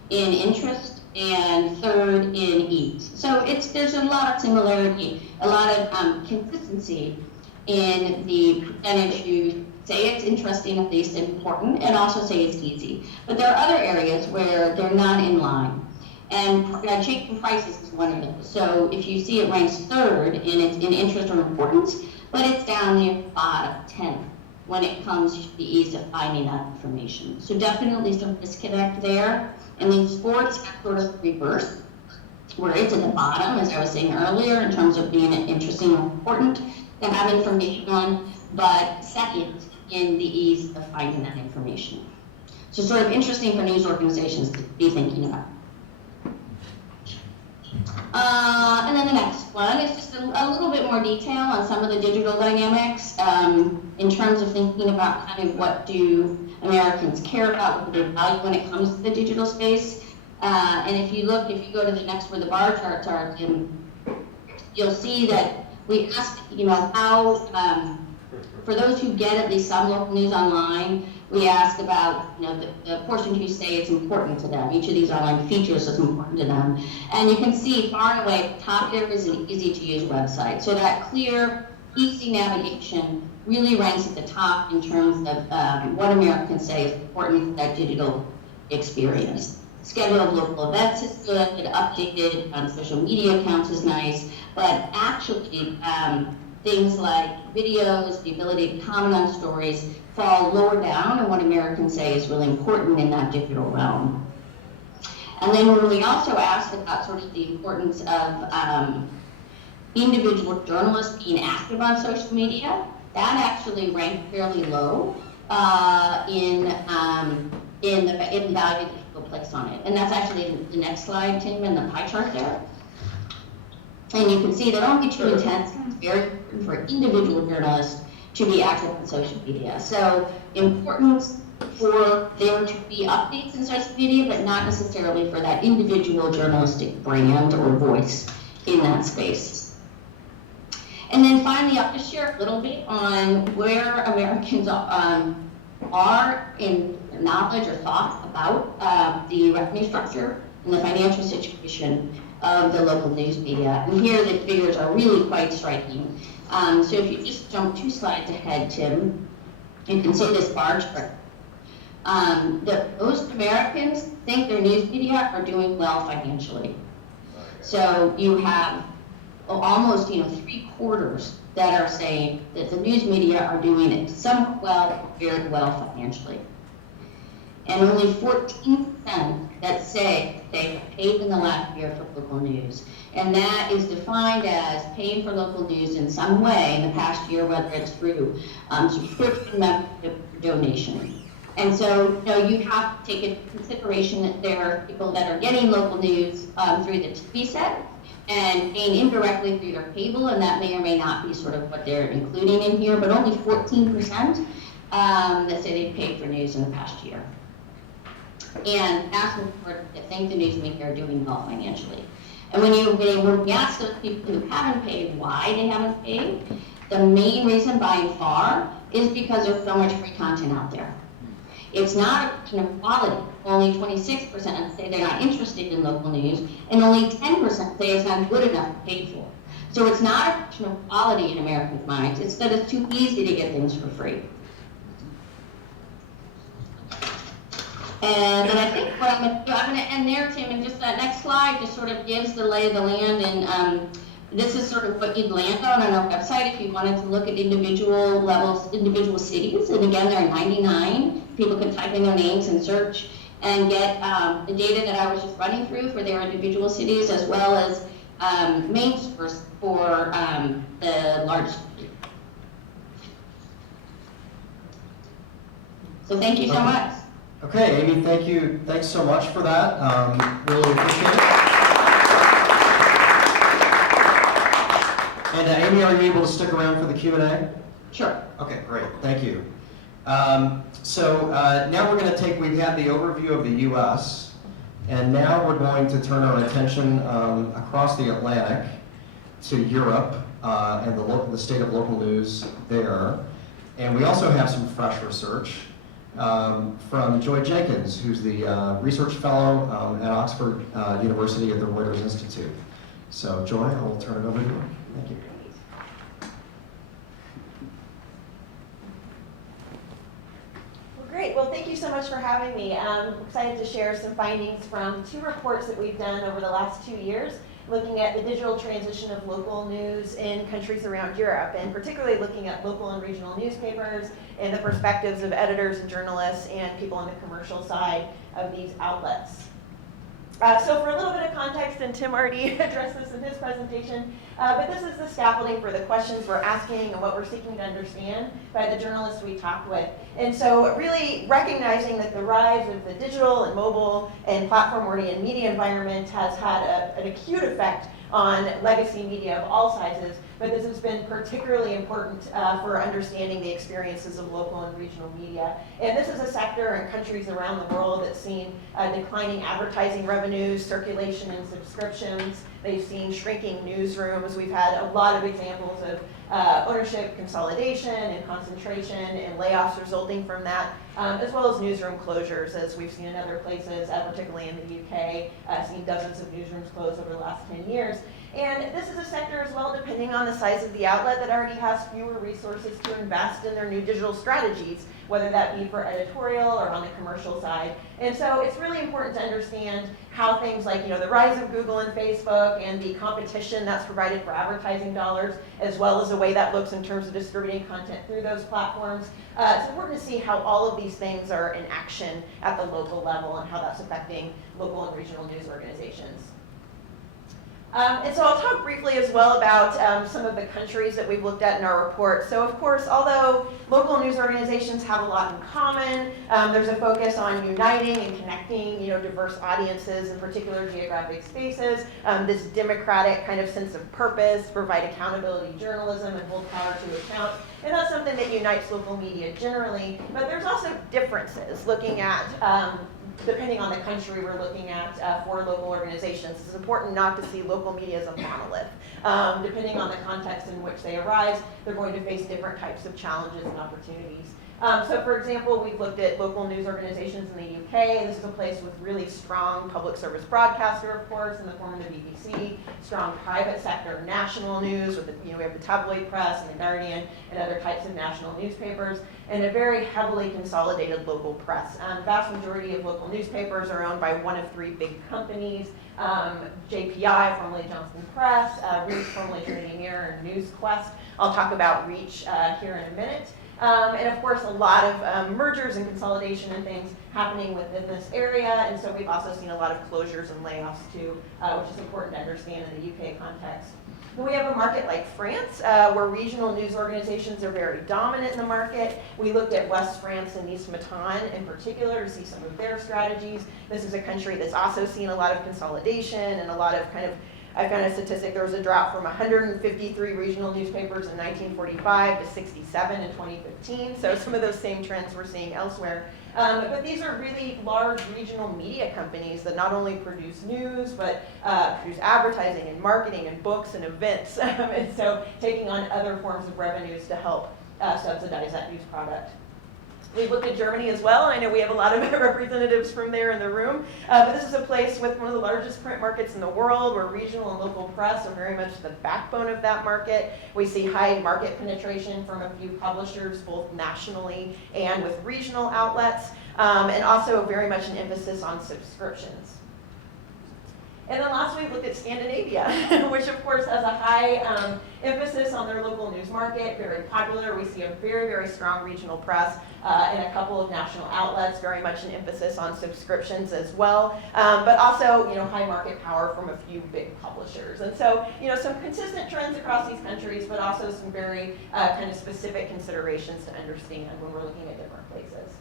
in interest and 3rd in ease. So there's a lot of similarity, a lot of consistency in the percentage who say it's interesting, at least important, and also say it's easy. But there are other areas where they're not in line. And changing prices is one of them. So if you see it ranks 3rd in interest or importance, but it's down near the bottom 10th when it comes to the ease of finding that information. So definitely some disconnect there. And then sports have sort of reversed, where it's at the bottom, as I was saying earlier, in terms of being interesting or important to have information on, but second in the ease of finding that information. So sort of interesting for news organizations to be thinking about. And then the next one is just a little bit more detail on some of the digital dynamics in terms of thinking about kind of what do Americans care about, what do they value when it comes to the digital space. And if you go to the next where the bar charts are, you'll see that we asked, how, for those who get at least some local news online, we asked about, the portion who say it's important to them. Each of these online features is important to them. And you can see far and away, the top there is an easy-to-use website. So that clear, easy navigation really ranks at the top in terms of what Americans say is important for that digital experience. Schedule of local events is good, updated on social media accounts is nice, but actually, things like videos, the ability to comment on stories, fall lower down in what Americans say is really important in that digital realm. And then when we also asked about sort of the importance of individual journalists being active on social media, that actually ranked fairly low in the value that people place on it. And that's actually the next slide, Tim, in the pie chart there. And you can see that only 2 in 10 is very important for individual journalists to be active on social media. So important for there to be updates in social media, but not necessarily for that individual journalistic brand or voice in that space. And then finally, I'll just share a little bit on where Americans are in knowledge or thoughts about the revenue structure and the financial situation of the local news media. And here the figures are really quite striking. So if you just jump 2 slides ahead, Tim, you can see this bar chart. Most Americans think their news media are doing well financially. So you have almost 3/4 that are saying that the news media are doing it somewhat well, very well financially. And only 14% that say they've paid in the last year for local news. And that is defined as paying for local news in some way in the past year, whether it's through subscription, membership, or donation. And so, you have to take into consideration that there are people that are getting local news through the TV set and paying indirectly through their cable, and that may or may not be sort of what they're including in here, but only 14% that say they paid for news in the past year. And that's important to think the news media are doing well financially. And when we ask those people who haven't paid why they haven't paid, the main reason by far is because there's so much free content out there. It's not a question of quality. Only 26% say they're not interested in local news, and only 10% say it's not good enough to pay for. So it's not a question of quality in Americans' minds. It's that it's too easy to get things for free. And then I think what I'm going to end there, Tim, and just that next slide just sort of gives the lay of the land, and this is sort of what you'd land on our website if you wanted to look at individual levels, individual cities. And again, there are 99. People can type in their names and search and get the data that I was just running through for their individual cities, as well as main source for the largest cities. So thank you so much. Okay, Amy, thank you. Thanks so much for that. Really appreciate it. And Amy, are you able to stick around for the Q&A? Sure. Okay, great. Thank you. So now we're going to take, we've had the overview of the U.S., and now we're going to turn our attention across the Atlantic to Europe and the state of local news there. And we also have some fresh research from Joy Jenkins, who's the research fellow at Oxford University at the Reuters Institute. So Joy, I will turn it over to you. Thank you. Great. Well, thank you so much for having me. I'm excited to share some findings from 2 reports that we've done over the last 2 years, looking at the digital transition of local news in countries around Europe, and particularly looking at local and regional newspapers and the perspectives of editors and journalists and people on the commercial side of these outlets. So for a little bit of context, and Tim already addressed this in his presentation, but this is the scaffolding for the questions we're asking and what we're seeking to understand by the journalists we talk with. And so really recognizing that the rise of the digital and mobile and platform-oriented media environment has had an acute effect on legacy media of all sizes, but this has been particularly important for understanding the experiences of local and regional media. And this is a sector in countries around the world that's seen declining advertising revenues, circulation and subscriptions. They've seen shrinking newsrooms. We've had a lot of examples of ownership consolidation and concentration and layoffs resulting from that, as well as newsroom closures, as we've seen in other places, particularly in the UK, seen dozens of newsrooms close over the last 10 years. And this is a sector as well, depending on the size of the outlet, that already has fewer resources to invest in their new digital strategies, whether that be for editorial or on the commercial side. And so it's really important to understand how things like, the rise of Google and Facebook and the competition that's provided for advertising dollars, as well as the way that looks in terms of distributing content through those platforms. It's important to see how all of these things are in action at the local level and how that's affecting local and regional news organizations. And so I'll talk briefly as well about some of the countries that we've looked at in our report. So of course, although local news organizations have a lot in common, there's a focus on uniting and connecting, diverse audiences in particular geographic spaces, this democratic kind of sense of purpose, provide accountability journalism and hold power to account. And that's something that unites local media generally, but there's also differences looking at depending on the country we're looking at for local organizations. It's important not to see local media as a monolith. Depending on the context in which they arise, they're going to face different types of challenges and opportunities. So for example, we've looked at local news organizations in the UK. This is a place with really strong public service broadcaster, of course, in the form of the BBC, strong private sector national news, with we have the tabloid press and the Guardian and other types of national newspapers, and a very heavily consolidated local press. Vast majority of local newspapers are owned by one of three big companies, JPI, formerly Johnston Press, Reach, formerly Trinity Mirror, and NewsQuest. I'll talk about Reach here in a minute. And of course, a lot of mergers and consolidation and things happening within this area, and so we've also seen a lot of closures and layoffs too, which is important to understand in the UK context. We have a market like France, where regional news organizations are very dominant in the market. We looked at West France and Nice Matin in particular to see some of their strategies. This is a country that's also seen a lot of consolidation and a lot of I found a statistic, there was a drop from 153 regional newspapers in 1945 to 67 in 2015. So some of those same trends we're seeing elsewhere. But these are really large regional media companies that not only produce news, but produce advertising and marketing and books and events. And so taking on other forms of revenues to help subsidize that news product. We've looked at Germany as well. I know we have a lot of representatives from there in the room. But this is a place with one of the largest print markets in the world, where regional and local press are very much the backbone of that market. We see high market penetration from a few publishers, both nationally and with regional outlets, and also very much an emphasis on subscriptions. And then lastly, we looked at Scandinavia, which of course has a high emphasis on their local news market, very popular. We see a very, very strong regional press and a couple of national outlets, very much an emphasis on subscriptions as well, but also high market power from a few big publishers. And so some consistent trends across these countries, but also some very kind of specific considerations to understand when we're looking at different places.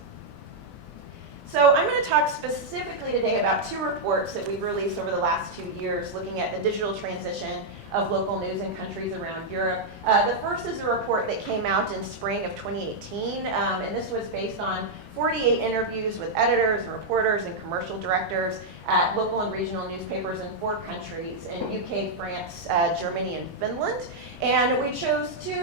So I'm going to talk specifically today about two reports that we've released over the last 2 years looking at the digital transition of local news in countries around Europe. The first is a report that came out in spring of 2018, and this was based on 48 interviews with editors and reporters and commercial directors at local and regional newspapers in 4 countries, in UK, France, Germany, and Finland. And we chose 2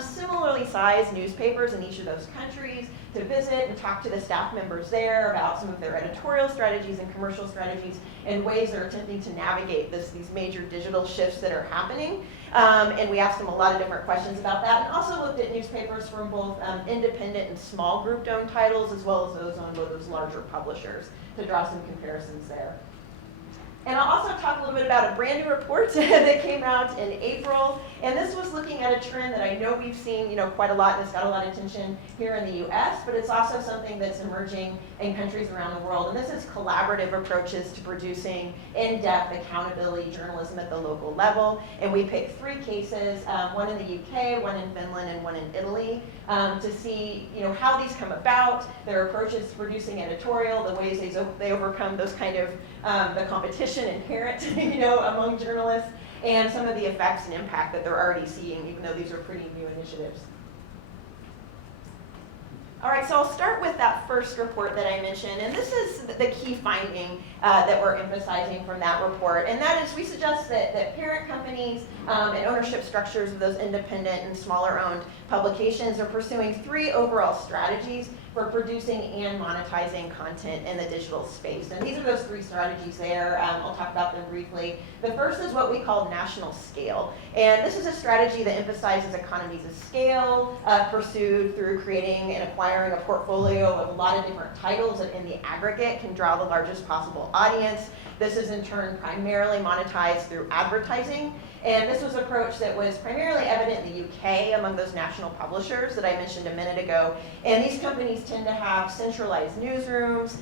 similarly sized newspapers in each of those countries to visit and talk to the staff members there about some of their editorial strategies and commercial strategies and ways they're attempting to navigate these major digital shifts that are happening. And we asked them a lot of different questions about that, and also looked at newspapers from both independent and small group-owned titles, as well as those owned by those larger publishers, to draw some comparisons there. And I'll also talk a little bit about a brand new report that came out in April. And this was looking at a trend that I know we've seen quite a lot, and it's got a lot of attention here in the US, but it's also something that's emerging in countries around the world. And this is collaborative approaches to producing in-depth accountability journalism at the local level. And we picked 3 cases, one in the UK, one in Finland, and one in Italy, to see how these come about, their approaches to producing editorial, the ways they overcome those kind of the competition inherent among journalists, and some of the effects and impact that they're already seeing, even though these are pretty new initiatives. All right, so I'll start with that first report that I mentioned, and this is the key finding that we're emphasizing from that report, and that is we suggest that parent companies and ownership structures of those independent and smaller owned publications are pursuing 3 overall strategies for producing and monetizing content in the digital space. And these are those 3 strategies there. I'll talk about them briefly. The first is what we call national scale. And this is a strategy that emphasizes economies of scale, pursued through creating and acquiring a portfolio of a lot of different titles that in the aggregate can draw the largest possible audience. This is in turn primarily monetized through advertising. And this was an approach that was primarily evident in the UK among those national publishers that I mentioned a minute ago. And these companies tend to have centralized newsrooms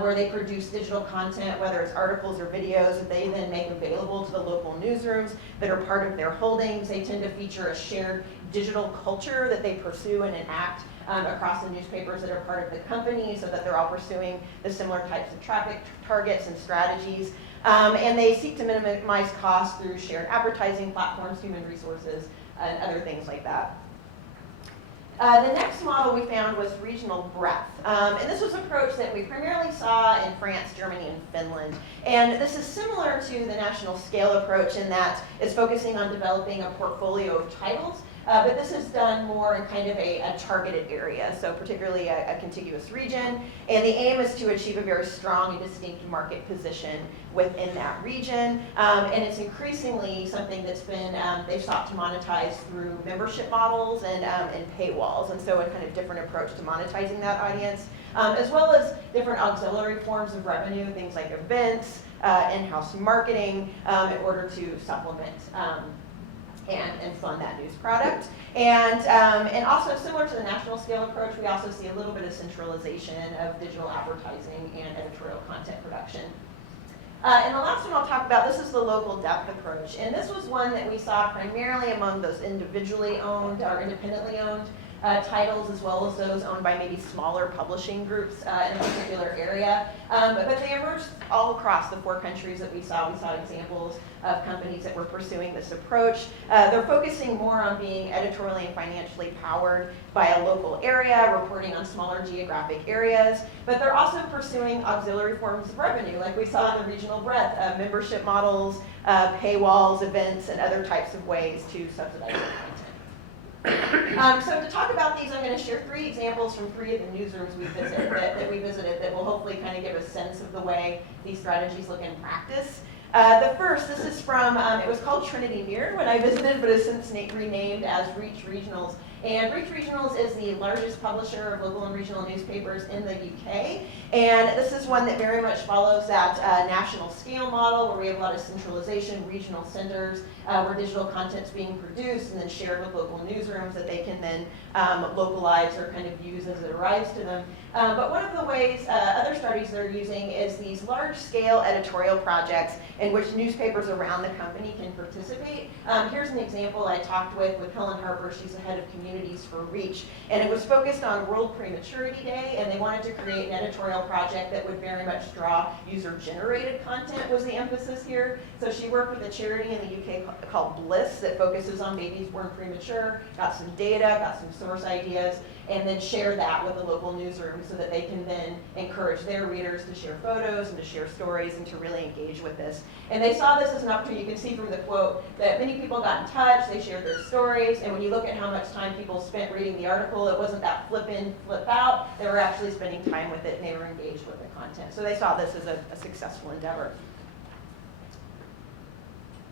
where they produce digital content, whether it's articles or videos, that they then make available to the local newsrooms that are part of their holdings. They tend to feature a shared digital culture that they pursue and enact across the newspapers that are part of the company, so that they're all pursuing the similar types of traffic targets and strategies. And they seek to minimize costs through shared advertising platforms, human resources, and other things like that. The next model we found was regional breadth. And this was an approach that we primarily saw in France, Germany, and Finland. And this is similar to the national scale approach in that it's focusing on developing a portfolio of titles. But this is done more in kind of a targeted area, so particularly a contiguous region. And the aim is to achieve a very strong and distinct market position within that region. And it's increasingly something that's been, they've sought to monetize through membership models and paywalls. And so a kind of different approach to monetizing that audience, as well as different auxiliary forms of revenue, things like events, in-house marketing, in order to supplement and fund that news product. And also similar to the national scale approach, we also see a little bit of centralization of digital advertising and editorial content production. And the last one I'll talk about, this is the local depth approach. And this was one that we saw primarily among those individually owned or independently owned titles, as well as those owned by maybe smaller publishing groups in a particular area. But they emerged all across the 4 countries that we saw. We saw examples of companies that were pursuing this approach. They're focusing more on being editorially and financially powered by a local area, reporting on smaller geographic areas, but they're also pursuing auxiliary forms of revenue, like we saw in the regional breadth, membership models, paywalls, events, and other types of ways to subsidize their content. So to talk about these, I'm going to share 3 examples from 3 of the newsrooms we visited that will hopefully kind of give a sense of the way these strategies look in practice. The first, this is from, it was called Trinity Mirror when I visited, but has since renamed as Reach Regionals. And Reach Regionals is the largest publisher of local and regional newspapers in the UK. And this is one that very much follows that national scale model where we have a lot of centralization, regional centers, where digital content's being produced and then shared with local newsrooms that they can then localize or kind of use as it arrives to them. But one of the ways, other studies they're using is these large-scale editorial projects in which newspapers around the company can participate. Here's an example I talked with Helen Harper. She's the head of communities for Reach. And it was focused on World Prematurity Day, and they wanted to create an editorial project that would very much draw user-generated content was the emphasis here. So she worked with a charity in the UK called Bliss that focuses on babies born premature, got some data, got some source ideas, and then share that with the local newsroom so that they can then encourage their readers to share photos and to share stories and to really engage with this. And they saw this as an opportunity. You can see from the quote that many people got in touch, they shared their stories, and when you look at how much time people spent reading the article, it wasn't that flip in, flip out. They were actually spending time with it and they were engaged with the content. So they saw this as a successful endeavor.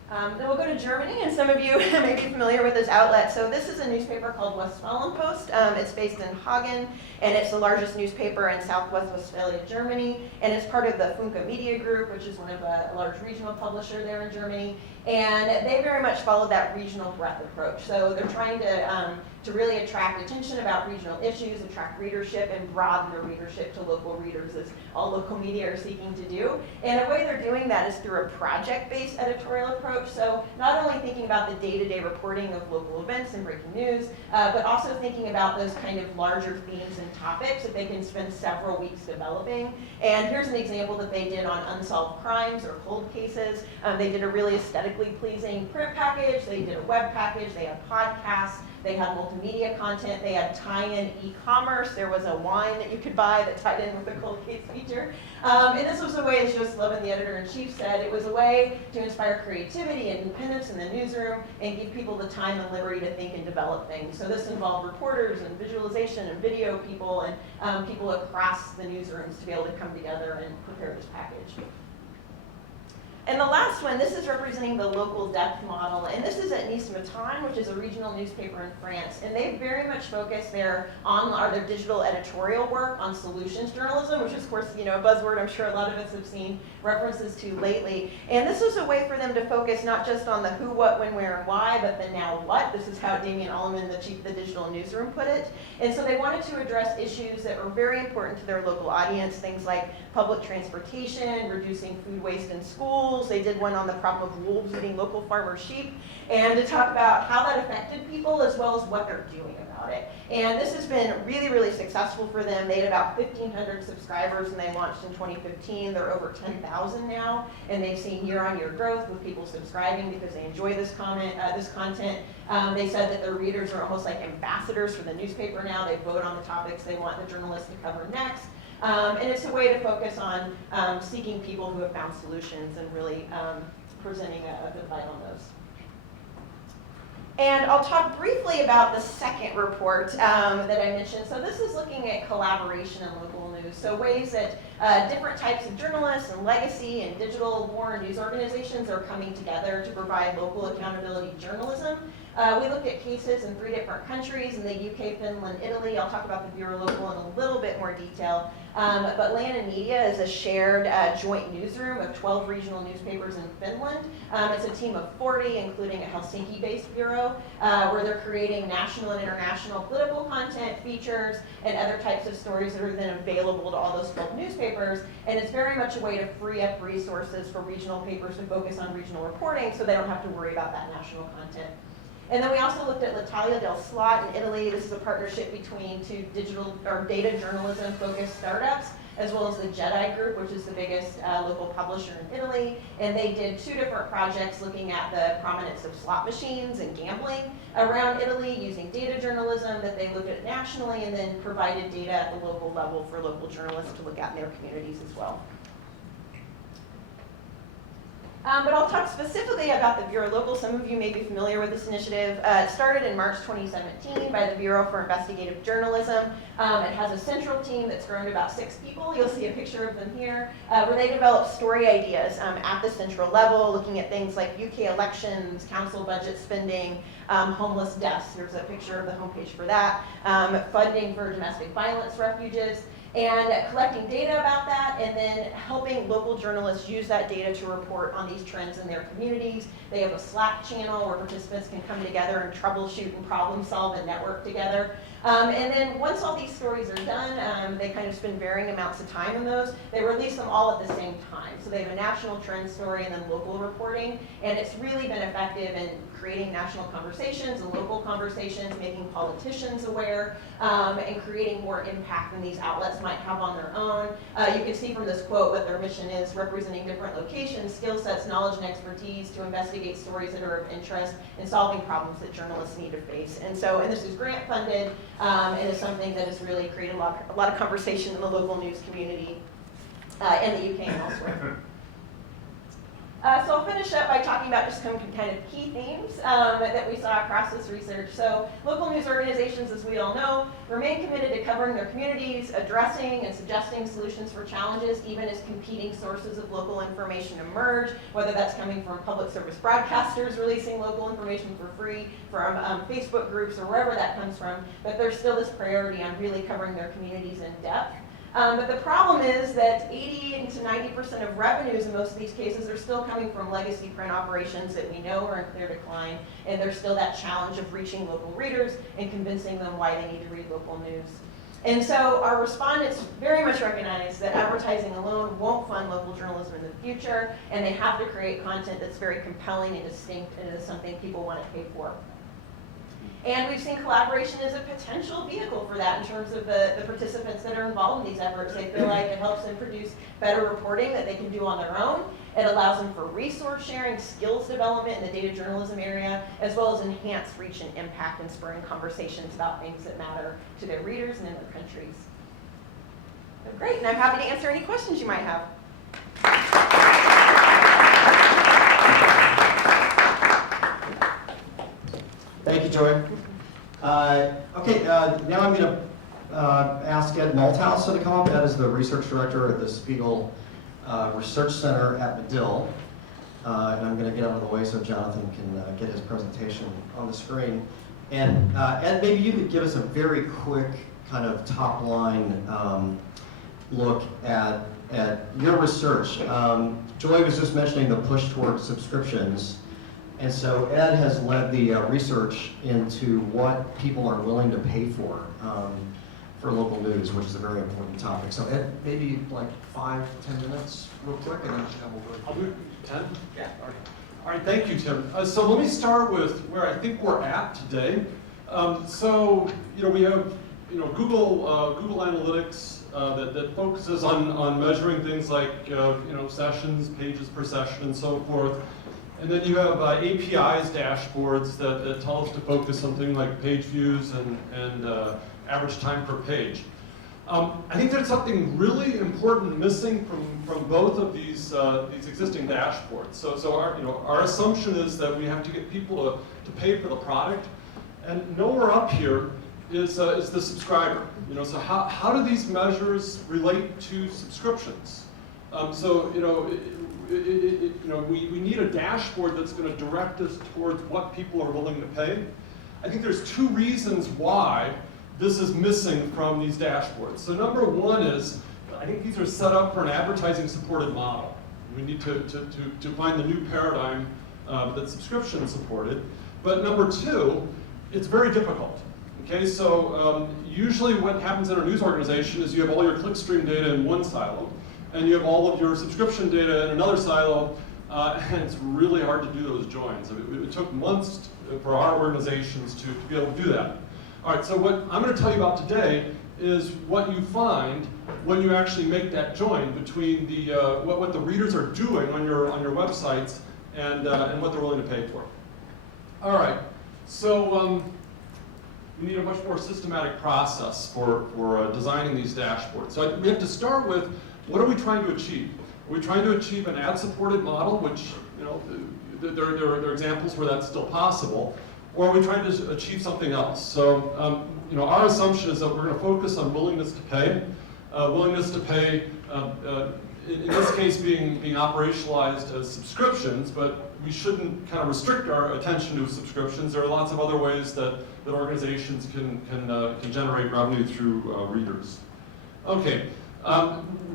Then we'll go to Germany, and some of you may be familiar with this outlet. So this is a newspaper called Westfalen-Post. It's based in Hagen, and it's the largest newspaper in Southwest Westphalia, Germany, and it's part of the Funke Media Group, which is one of a large regional publisher there in Germany. And they very much followed that regional breadth approach. So they're trying to really attract attention about regional issues, attract readership, and broaden their readership to local readers, as all local media are seeking to do. And the way they're doing that is through a project-based editorial approach. So not only thinking about the day-to-day reporting of local events and breaking news, but also thinking about those kind of larger themes and topics that they can spend several weeks developing. And here's an example that they did on unsolved crimes or cold cases. They did a really aesthetically pleasing print package. They did a web package. They had podcasts. They had multimedia content. They had tie-in e-commerce. There was a wine that you could buy that tied in with the cold case feature. And this was a way, as Joe Slovin, the editor-in-chief, said, it was a way to inspire creativity and independence in the newsroom and give people the time and liberty to think and develop things. So this involved reporters and visualization and video people and people across the newsrooms to be able to come together and prepare this package. And the last one, this is representing the local depth model, and this is at Nice Matin, which is a regional newspaper in France, and they very much focus their digital editorial work on solutions journalism, which is, of course, a buzzword I'm sure a lot of us have seen references to lately. And this was a way for them to focus not just on the who, what, when, where, and why, but the now what. This is how Damien Alleman, the chief of the digital newsroom, put it. And so they wanted to address issues that were very important to their local audience, things like public transportation, reducing food waste in schools. They did one on the problem of wolves eating local farmer sheep, and to talk about how that affected people as well as what they're doing about it. And this has been really, really successful for them. They had about 1,500 subscribers when they launched in 2015. They're over 10,000 now, and they've seen year-on-year growth with people subscribing because they enjoy this content. They said that their readers are almost like ambassadors for the newspaper now. They vote on the topics they want the journalists to cover next. And it's a way to focus on seeking people who have found solutions and really presenting a good light on those. And I'll talk briefly about the second report that I mentioned. So this is looking at collaboration in local news. So ways that different types of journalists and legacy and digital war news organizations are coming together to provide local accountability journalism. We looked at cases in 3 different countries, in the UK, Finland, Italy. I'll talk about the Bureau Local in a little bit more detail. But Lana Media is a shared joint newsroom of 12 regional newspapers in Finland. It's a team of 40, including a Helsinki-based bureau, where they're creating national and international political content, features, and other types of stories that are then available to all those 12 newspapers. And it's very much a way to free up resources for regional papers to focus on regional reporting so they don't have to worry about that national content. And then we also looked at l'Italia del Slot in Italy. This is a partnership between 2 digital or data journalism focused startups, as well as the Jedi Group, which is the biggest local publisher in Italy. And they did 2 different projects looking at the prominence of slot machines and gambling around Italy using data journalism that they looked at nationally, and then provided data at the local level for local journalists to look at in their communities as well. But I'll talk specifically about the Bureau Local. Some of you may be familiar with this initiative. It started in March 2017 by the Bureau for Investigative Journalism. It has a central team that's grown to about 6 people. You'll see a picture of them here, where they develop story ideas at the central level, looking at things like UK elections, council budget spending, homeless deaths. There's a picture of the homepage for that. Funding for domestic violence refuges, and collecting data about that, and then helping local journalists use that data to report on these trends in their communities. They have a Slack channel where participants can come together and troubleshoot and problem solve and network together. And then once all these stories are done, they kind of spend varying amounts of time in those. They release them all at the same time. So they have a national trend story and then local reporting. And it's really been effective in creating national conversations and local conversations, making politicians aware, and creating more impact than these outlets might have on their own. You can see from this quote what their mission is, representing different locations, skill sets, knowledge, and expertise to investigate stories that are of interest and solving problems that journalists need to face. And this is grant funded, and is something that has really created a lot of conversation in the local news community in the UK and elsewhere. So I'll finish up by talking about just some kind of key themes that we saw across this research. So local news organizations, as we all know, remain committed to covering their communities, addressing and suggesting solutions for challenges, even as competing sources of local information emerge, whether that's coming from public service broadcasters releasing local information for free, from Facebook groups, or wherever that comes from. But there's still this priority on really covering their communities in depth. But the problem is that 80 to 90% of revenues in most of these cases are still coming from legacy print operations that we know are in clear decline, and there's still that challenge of reaching local readers and convincing them why they need to read local news. And so our respondents very much recognize that advertising alone won't fund local journalism in the future, and they have to create content that's very compelling and distinct and is something people want to pay for. And we've seen collaboration as a potential vehicle for that in terms of the participants that are involved in these efforts. They feel like it helps them produce better reporting that they can do on their own. It allows them for resource sharing, skills development in the data journalism area, as well as enhanced reach and impact and spurring conversations about things that matter to their readers and in their countries. So great, and I'm happy to answer any questions you might have. Thank you, Joy. Now I'm going to ask Ed Malthouse to come up. Ed is the research director at the Spiegel Research Center at Medill. and I'm going to get out of the way so Jonathan can get his presentation on the screen. And Ed, maybe you could give us a very quick kind of top line look at your research. Joy was just mentioning the push toward subscriptions. And so Ed has led the research into what people are willing to pay for local news, which is a very important topic. So Ed, maybe like 5-10 minutes real quick, and then I'll do 10? Yeah. All right, thank you, Tim. So let me start with where I think we're at today. So, we have, Google Analytics that focuses on measuring things like, sessions, pages per session, and so forth. And then you have APIs dashboards that tell us to focus on things like page views and average time per page. I think there's something really important missing from both of these existing dashboards. So our assumption is that we have to get people to pay for the product, and nowhere up here is the subscriber. So how do these measures relate to subscriptions? We need a dashboard that's going to direct us towards what people are willing to pay. I think there's two reasons why this is missing from these dashboards. So number one is, I think these are set up for an advertising supported model. We need to find the new paradigm that's subscription supported. But number two, it's very difficult. Okay, so usually what happens in a news organization is you have all your clickstream data in one silo, and you have all of your subscription data in another silo, and it's really hard to do those joins. It took months for our organizations to be able to do that. All right, so what I'm going to tell you about today is what you find when you actually make that join between the what the readers are doing on your websites and what they're willing to pay for. All right, so we need a much more systematic process for designing these dashboards. So we have to start with, what are we trying to achieve? Are we trying to achieve an ad-supported model, which there are examples where that's still possible, or are we trying to achieve something else? So our assumption is that we're going to focus on willingness to pay. Willingness to pay, in this case, being operationalized as subscriptions, but we shouldn't kind of restrict our attention to subscriptions. There are lots of other ways that organizations can generate revenue through readers. Okay.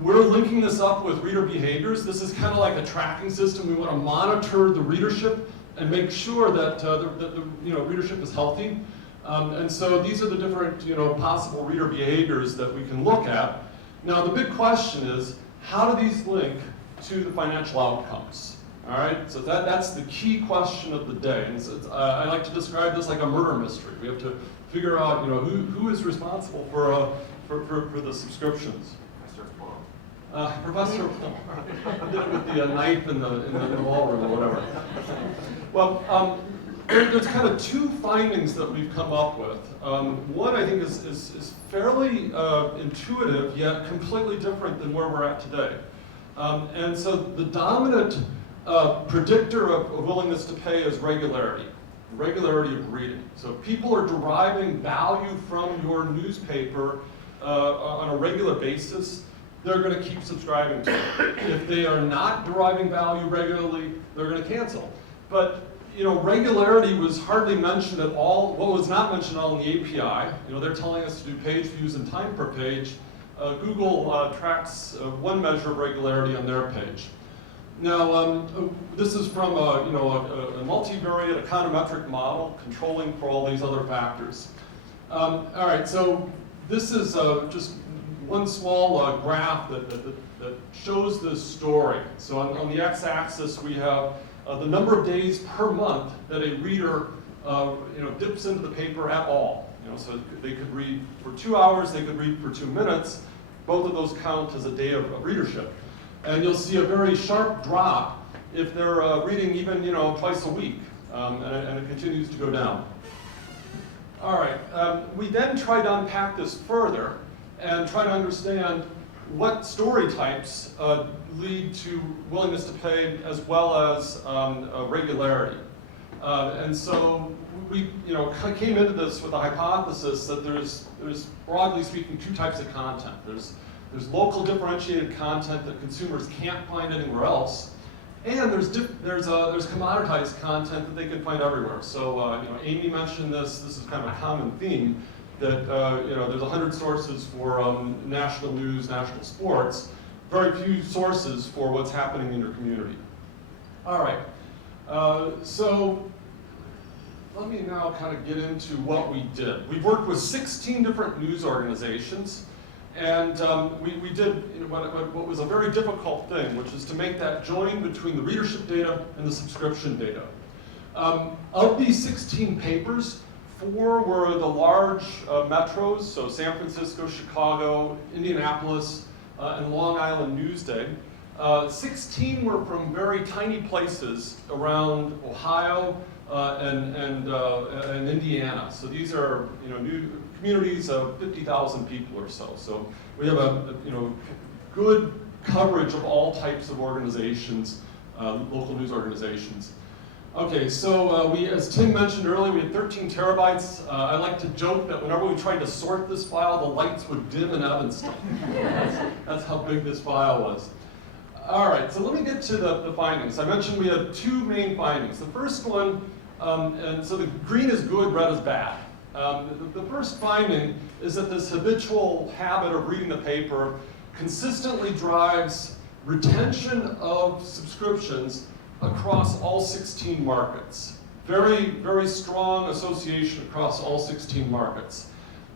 We're linking this up with reader behaviors. This is kind of like a tracking system. We want to monitor the readership and make sure that the readership is healthy. And so these are the different possible reader behaviors that we can look at. Now the big question is, how do these link to the financial outcomes? All right, so that's the key question of the day. And I like to describe this like a murder mystery. We have to figure out who is responsible for the subscriptions. Professor did it with the knife in the ballroom or whatever. Well, there's kind of two findings that we've come up with. One I think is fairly intuitive, yet completely different than where we're at today. And so the dominant predictor of willingness to pay is regularity of reading. So if people are deriving value from your newspaper on a regular basis, they're going to keep subscribing to it. If they are not deriving value regularly, they're going to cancel. But regularity was hardly mentioned at all. What was not mentioned at all in the API, they're telling us to do page views and time per page. Google tracks one measure of regularity on their page. Now, this is from a multivariate econometric model controlling for all these other factors. All right, so this is just one small graph that shows this story. So on the x-axis, we have the number of days per month that a reader dips into the paper at all. So they could read for 2 hours, they could read for 2 minutes. Both of those count as a day of readership. And you'll see a very sharp drop if they're reading even twice a week, and it continues to go down. All right, we then try to unpack this further and try to understand what story types lead to willingness to pay as well as regularity. And so we came into this with a hypothesis that there's broadly speaking 2 types of content. There's local differentiated content that consumers can't find anywhere else, And there's commoditized content that they can find everywhere. So you know, Amy mentioned this. This is kind of a common theme that you know, there's 100 sources for national news, national sports, very few sources for what's happening in your community. All right. So let me now kind of get into what we did. We've worked with 16 different news organizations. And we did what was a very difficult thing, which is to make that join between the readership data and the subscription data. Of these 16 papers, 4 were the large metros, so San Francisco, Chicago, Indianapolis, and Long Island Newsday. 16 were from very tiny places around Ohio and Indiana. So these are, you know, new communities of 50,000 people or so. So we have a you know, good coverage of all types of organizations, local news organizations. Okay, so we, as Tim mentioned earlier, we had 13 terabytes. I like to joke that whenever we tried to sort this file, the lights would dim and ebb and stuff. That's how big this file was. All right, so let me get to the findings. I mentioned we had 2 main findings. The first one, and so the green is good, red is bad. The first finding is that this habitual habit of reading the paper consistently drives retention of subscriptions across all 16 markets. Very, very strong association across all 16 markets.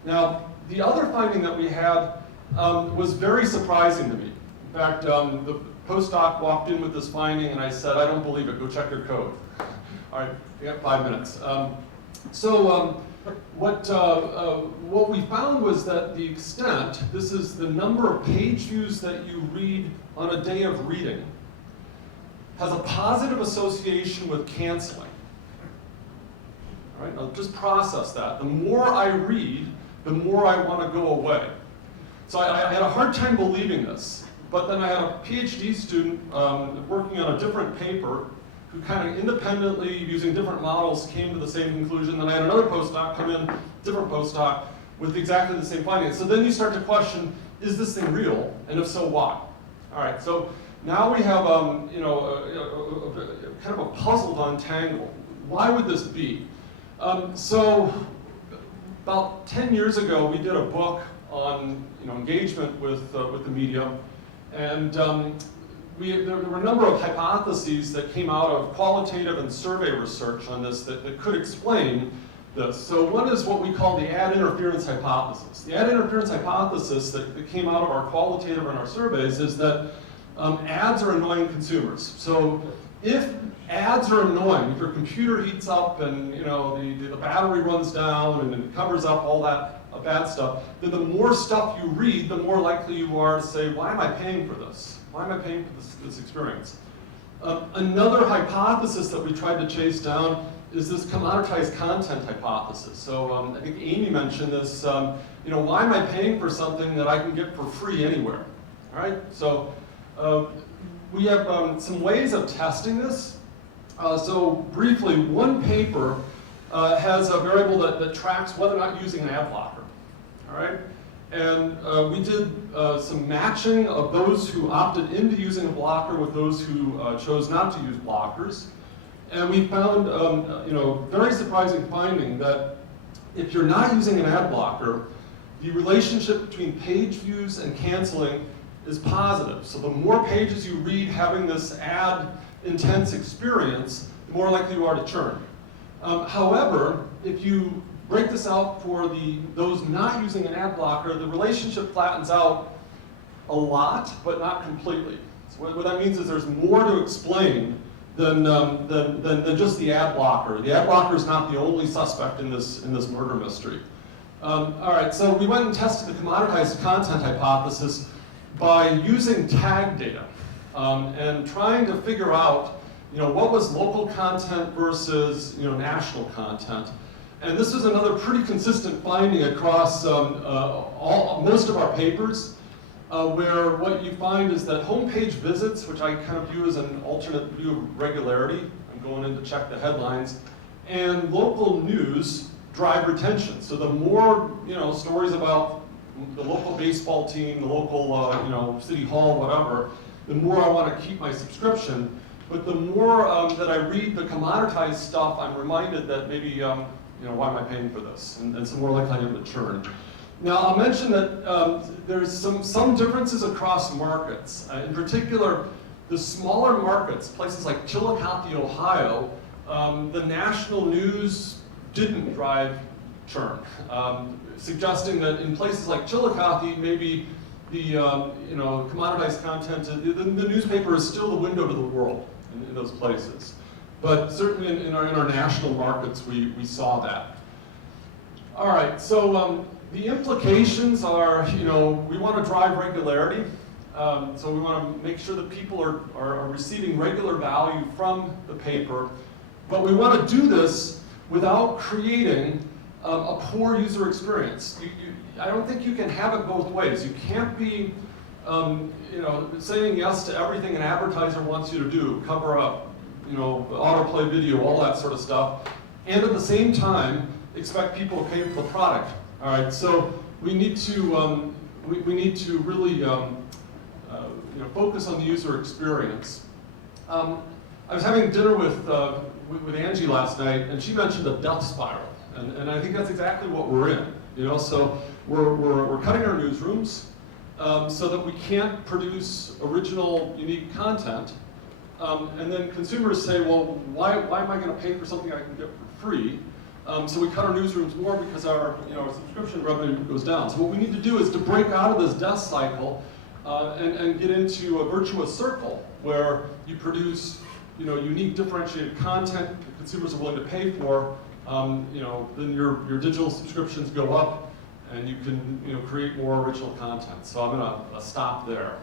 Now, the other finding that we had was very surprising to me. In fact, the postdoc walked in with this finding and I said, I don't believe it, go check your code. All right, we got 5 minutes. What we found was that the extent, this is the number of page views that you read on a day of reading, has a positive association with canceling. All right, now just process that. The more I read, the more I want to go away. So I had a hard time believing this, but then I had a PhD student working on a different paper who kind of independently, using different models, came to the same conclusion. Then I had another postdoc come in, different postdoc, with exactly the same findings. So then you start to question, is this thing real? And if so, why? All right, so now we have you know, kind of a puzzle to untangle. Why would this be? So about 10 years ago, we did a book on, you know, engagement with the media. And there were a number of hypotheses that came out of qualitative and survey research on this that could explain this. So one is what we call the ad interference hypothesis. The ad interference hypothesis that came out of our qualitative and our surveys is that ads are annoying consumers. So if ads are annoying, if your computer heats up and, you know, the battery runs down and it covers up all that bad stuff, then the more stuff you read, the more likely you are to say, why am I paying for this? Why am I paying for this experience? Another hypothesis that we tried to chase down is this commoditized content hypothesis. So I think Amy mentioned this, you know, why am I paying for something that I can get for free anywhere? All right, so we have some ways of testing this. So briefly, one paper has a variable that tracks whether or not using an ad blocker. All right, and we did some matching of those who opted into using a blocker with those who chose not to use blockers. And we found, you know, very surprising finding that if you're not using an ad blocker, the relationship between page views and canceling is positive. So the more pages you read having this ad intense experience, the more likely you are to churn. However, if you break this out for those not using an ad blocker, the relationship flattens out a lot, but not completely. So what that means is there's more to explain than just the ad blocker. The ad blocker is not the only suspect in this murder mystery. All right, so we went and tested the commoditized content hypothesis by using tag data and trying to figure out, you know, what was local content versus, you know, national content. And this is another pretty consistent finding across most of our papers, where what you find is that homepage visits, which I kind of view as an alternate view of regularity, I'm going in to check the headlines, and local news drive retention. So the more, you know, stories about the local baseball team, the local, you know, city hall, whatever, the more I want to keep my subscription. But the more that I read the commoditized stuff, I'm reminded that maybe, why am I paying for this? And some more likely I'm going to churn. Now, I'll mention that there's some differences across markets. In particular, the smaller markets, places like Chillicothe, Ohio, the national news didn't drive churn, suggesting that in places like Chillicothe, maybe the commoditized content, the newspaper is still the window to the world in those places. But certainly in our national markets, we saw that. All right, so the implications are, we want to drive regularity. So we want to make sure that people are receiving regular value from the paper. But we want to do this without creating a poor user experience. I don't think you can have it both ways. You can't be saying yes to everything an advertiser wants you to do, cover up, autoplay video, all that sort of stuff, and at the same time expect people to pay for the product. All right, so we need to really focus on the user experience. I was having dinner with Angie last night, and she mentioned a death spiral, and I think that's exactly what we're in. So we're cutting our newsrooms so that we can't produce original, unique content, and then consumers say, well, why am I going to pay for something I can get for free? So we cut our newsrooms more because our subscription revenue goes down. So what we need to do is to break out of this death cycle and get into a virtuous circle where you produce unique differentiated content that consumers are willing to pay for. Then your digital subscriptions go up and you can create more original content. So I'm going to stop there.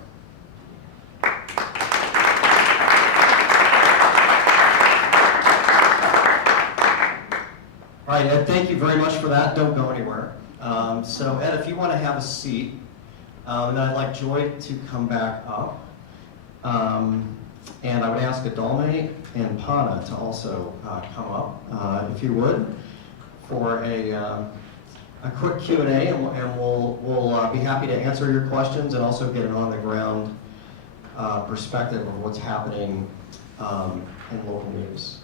All right, Ed, thank you very much for that. Don't go anywhere. So Ed, if you want to have a seat, and I'd like Joy to come back up. And I would ask Idalmy and Pana to also come up, if you would, for a quick Q&A, and we'll be happy to answer your questions and also get an on-the-ground perspective of what's happening in local news.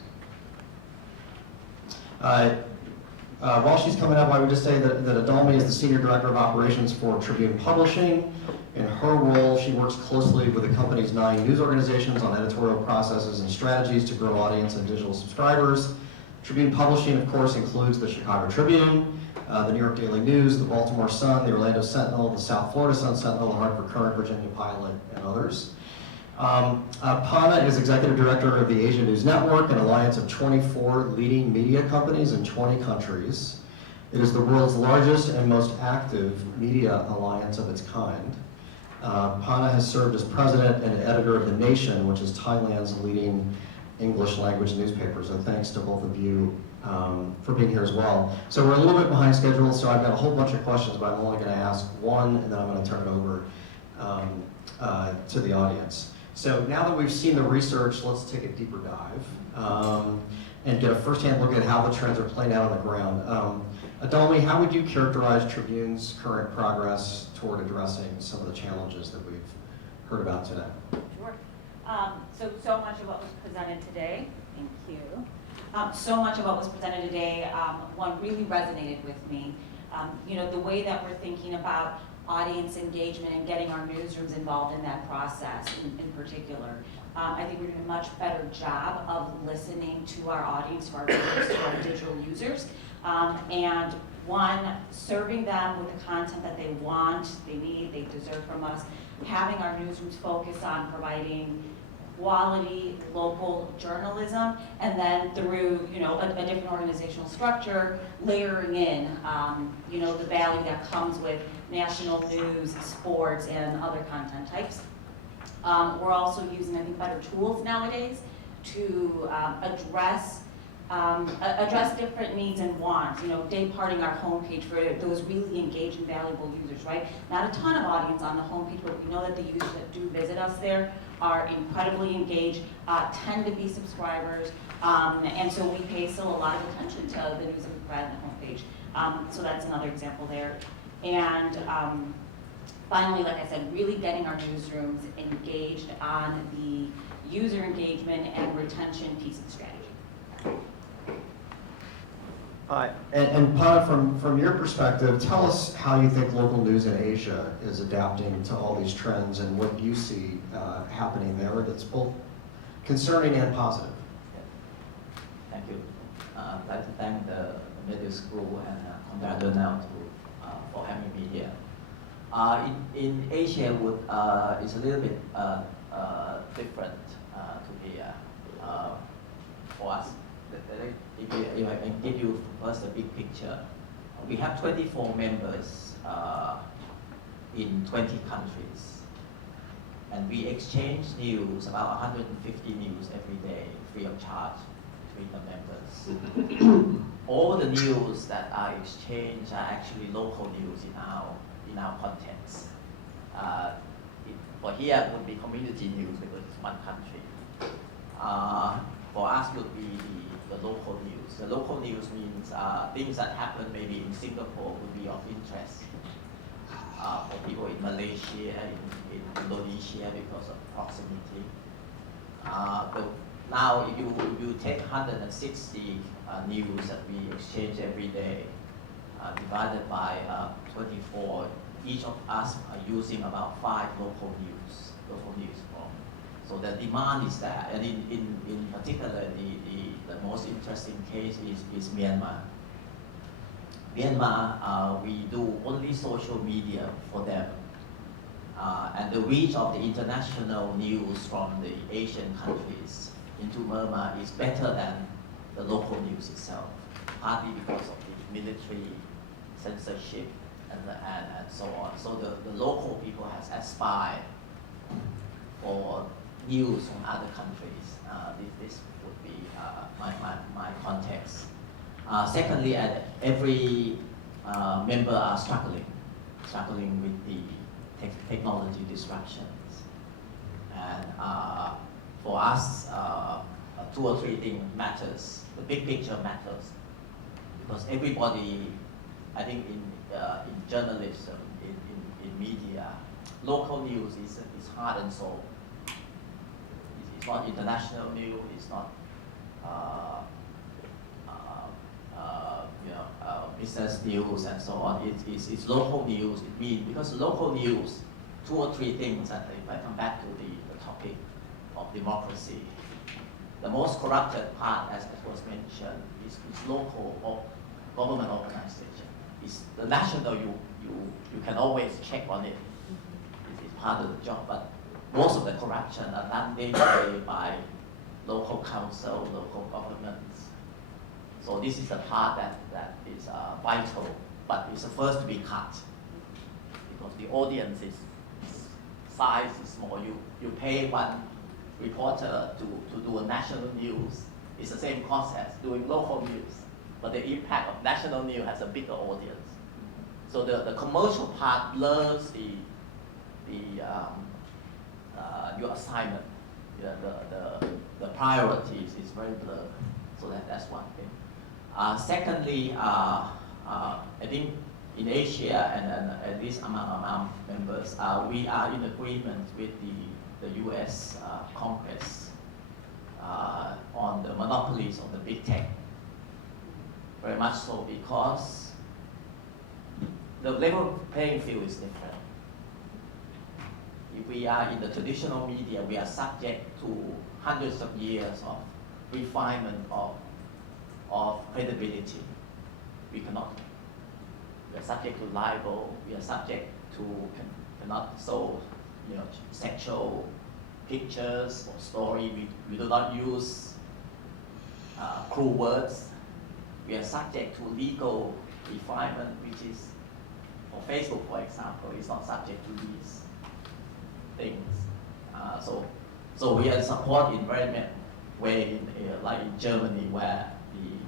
While she's coming up, I would just say that Idalmy is the Senior Director of Operations for Tribune Publishing. In her role, she works closely with the company's 9 news organizations on editorial processes and strategies to grow audience and digital subscribers. Tribune Publishing, of course, includes the Chicago Tribune, the New York Daily News, the Baltimore Sun, the Orlando Sentinel, the South Florida Sun Sentinel, the Hartford Courant, Virginia Pilot, and others. Pana is Executive Director of the Asia News Network, an alliance of 24 leading media companies in 20 countries. It is the world's largest and most active media alliance of its kind. Pana has served as president and editor of The Nation, which is Thailand's leading English language newspaper. So thanks to both of you for being here as well. So we're a little bit behind schedule, so I've got a whole bunch of questions, but I'm only going to ask one, and then I'm going to turn it over to the audience. So now that we've seen the research, let's take a deeper dive and get a firsthand look at how the trends are playing out on the ground. Idalmy, how would you characterize Tribune's current progress toward addressing some of the challenges that we've heard about today? Sure. So much of what was presented today, thank you. So much of what was presented today, one really resonated with me. The way that we're thinking about audience engagement and getting our newsrooms involved in that process in particular. I think we're doing a much better job of listening to our audience, to our readers, to our digital users, and serving them with the content that they want, they need, they deserve from us, having our newsrooms focus on providing quality local journalism, and then through a different organizational structure, layering in the value that comes with national news, sports, and other content types. We're also using, I think, better tools nowadays to address different needs and wants. Day parting our homepage for those really engaged and valuable users, right? Not a ton of audience on the homepage, but we know that the users that do visit us there are incredibly engaged, tend to be subscribers, and so we pay still a lot of attention to the news that we provide on the homepage. So that's another example there. And finally, like I said, really getting our newsrooms engaged on the user engagement and retention piece of the strategy. And Pana, from your perspective, tell us how you think local news in Asia is adapting to all these trends and what you see happening there that's both concerning and positive. Thank you. I'd like to thank the Medill School and Carrera-Colucci for having me here. In Asia, it's a little bit different to here for us. If I can give you first a big picture, we have 24 members in 20 countries, and we exchange news, about 150 news every day, free of charge between the members. All the news that are exchanged are actually local news in our context. For here it would be community news because it's one country. For us it would be the local news. The local news means things that happen maybe in Singapore would be of interest for people in Malaysia, in Indonesia because of proximity. Now if you take 160 news that we exchange every day, divided by 24, each of us are using about 5 local news form. So the demand is there, and in particular, the most interesting case is Myanmar. Myanmar, we do only social media for them, and the reach of the international news from the Asian countries into Myanmar is better than the local news itself, partly because of the military censorship and so on. So the local people has aspired for news from other countries. This would be my context. Secondly, every member are struggling with the technology disruptions. And for us, 2 or 3 things matters. The big picture matters because everybody, I think in journalism, in media, local news is heart and soul. It's not international news. It's not business news and so on. It's local news. It means because local news, 2 or 3 things. And if I come back to the topic of democracy, the most corrupted part, as was mentioned, is local or government organization. It's the national. You can always check on it. It's part of the job, but most of the corruption are done day-to-day by local council, local governments. So this is the part that is vital, but it's the first to be cut because the audience size is small. You pay one reporter to do a national news. It's the same cost as doing local news, but the impact of national news has a bigger audience. So the commercial part blurs your assignment. The priorities is very blurred. So that's one thing. Secondly, I think in Asia and at least among our members, we are in agreement with the U.S. Congress on the monopolies of the big tech. Very much so because the level playing field is different. If we are in the traditional media, we are subject to hundreds of years of refinement of credibility. We are subject to libel, we are subject to cannot show sexual pictures or story. We do not use cruel words. We are subject to legal refinement, which is, for Facebook, for example, is not subject to these things. So we are support in very many ways, like in Germany, where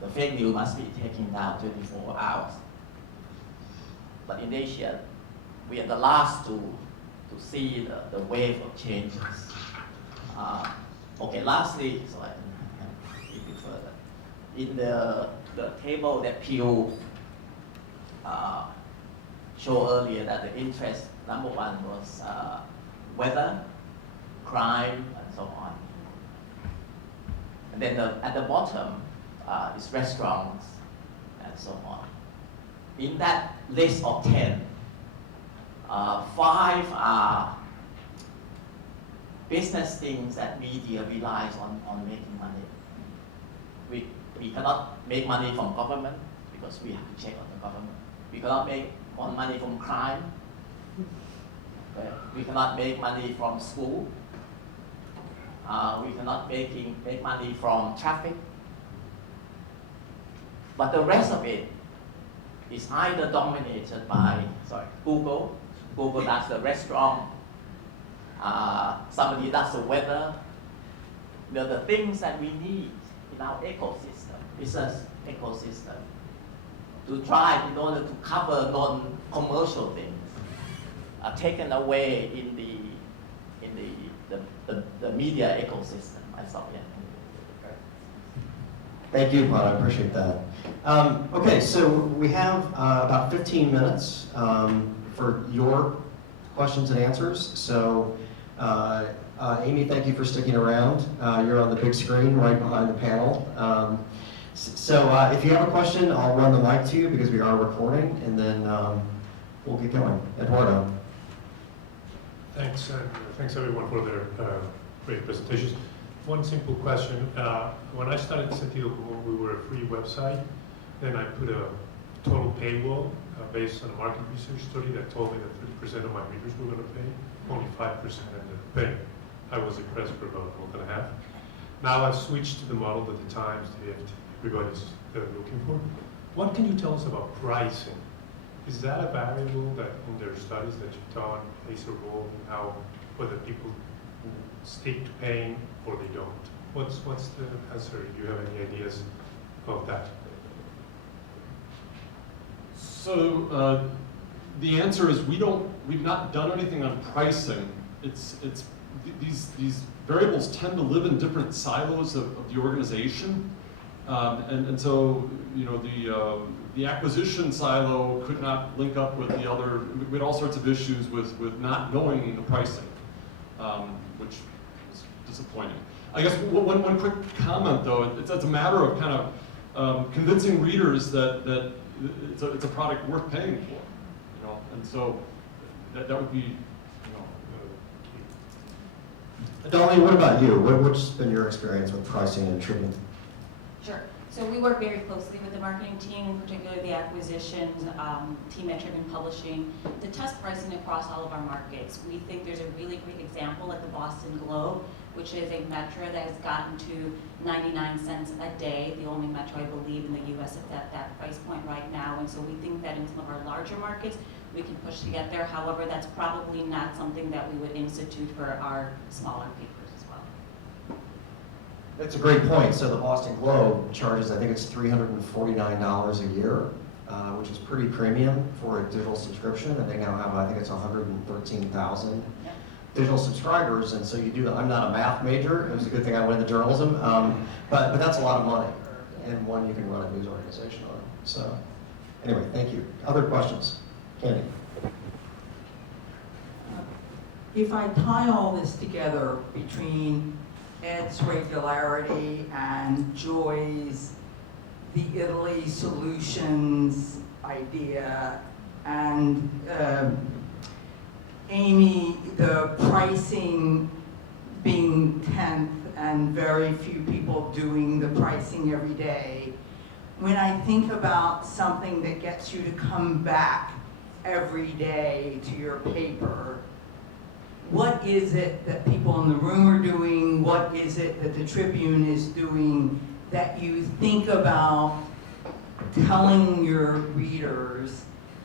the fake news must be taken down 24 hours. But in Asia, we are the last to see the wave of changes. Okay, lastly, so I can take it further. In the table that Pew showed earlier, that the interest Number one was weather, crime, and so on. And then at the bottom is restaurants and so on. In that list of 10, 5 are business things that media relies on making money. We cannot make money from government because we have to check on the government. We cannot make money from crime. Okay? We cannot make money from school. We cannot make money from traffic. But the rest of it is either dominated by, Google. Google does the restaurant. Somebody does the weather. The things that we need in our ecosystem, business ecosystem, to try in order to cover non-commercial things, are taken away in the media ecosystem. I saw, yeah. Thank you, Pana. I appreciate that. Okay, so we have about 15 minutes for your questions and answers. So, Amy, thank you for sticking around. You're on the big screen right behind the panel. So if you have a question, I'll run the mic to you because we are recording, and then we'll get going. Eduardo. Thanks, and thanks everyone for their great presentations. One simple question. When I started Sentido Común, we were a free website. Then I put a total paywall based on a market research study that told me that 30% of my readers were going to pay, only 5% ended up paying. I was depressed for about a month and a half. Now I've switched to the model that the Times, the FT, everybody's looking for. What can you tell us about pricing? Is that a variable that in their studies that you've done plays a role in how whether people stick to paying or they don't? What's the answer? Do you have any ideas of that? So the answer is we've not done anything on pricing. These variables tend to live in different silos of the organization, and so the acquisition silo could not link up with the other. We had all sorts of issues with not knowing the pricing, which is disappointing. I guess one quick comment though, it's a matter of kind of convincing readers that it's a product worth paying for, and so that would be. Idalmy, what about you? What's been your experience with pricing and treatment? Sure. So we work very closely with the marketing team, in particular the acquisitions team at Trimmon Publishing, to test pricing across all of our markets. We think there's a really great example at the Boston Globe, which is a metro that has gotten to 99 cents a day, the only metro I believe in the US that's at that price point right now. And so we think that in some of our larger markets, we can push to get there. However, that's probably not something that we would institute for our smaller papers as well. That's a great point. So the Boston Globe charges, I think it's $349 a year, which is pretty premium for a digital subscription. And they now have, I think it's 113,000 digital subscribers. And so you do I'm not a math major. It was a good thing I went into journalism. But that's a lot of money, and one you can run a news organization on. So anyway, thank you. Other questions? Candy. If I tie all this together between Ed's regularity and Joy's the Italy solutions idea and Amy, the pricing being 10th and very few people doing the pricing every day, when I think about something that gets you to come back every day to your paper, what is it that people in the room are doing? What is it that the Tribune is doing that you think about telling your readers,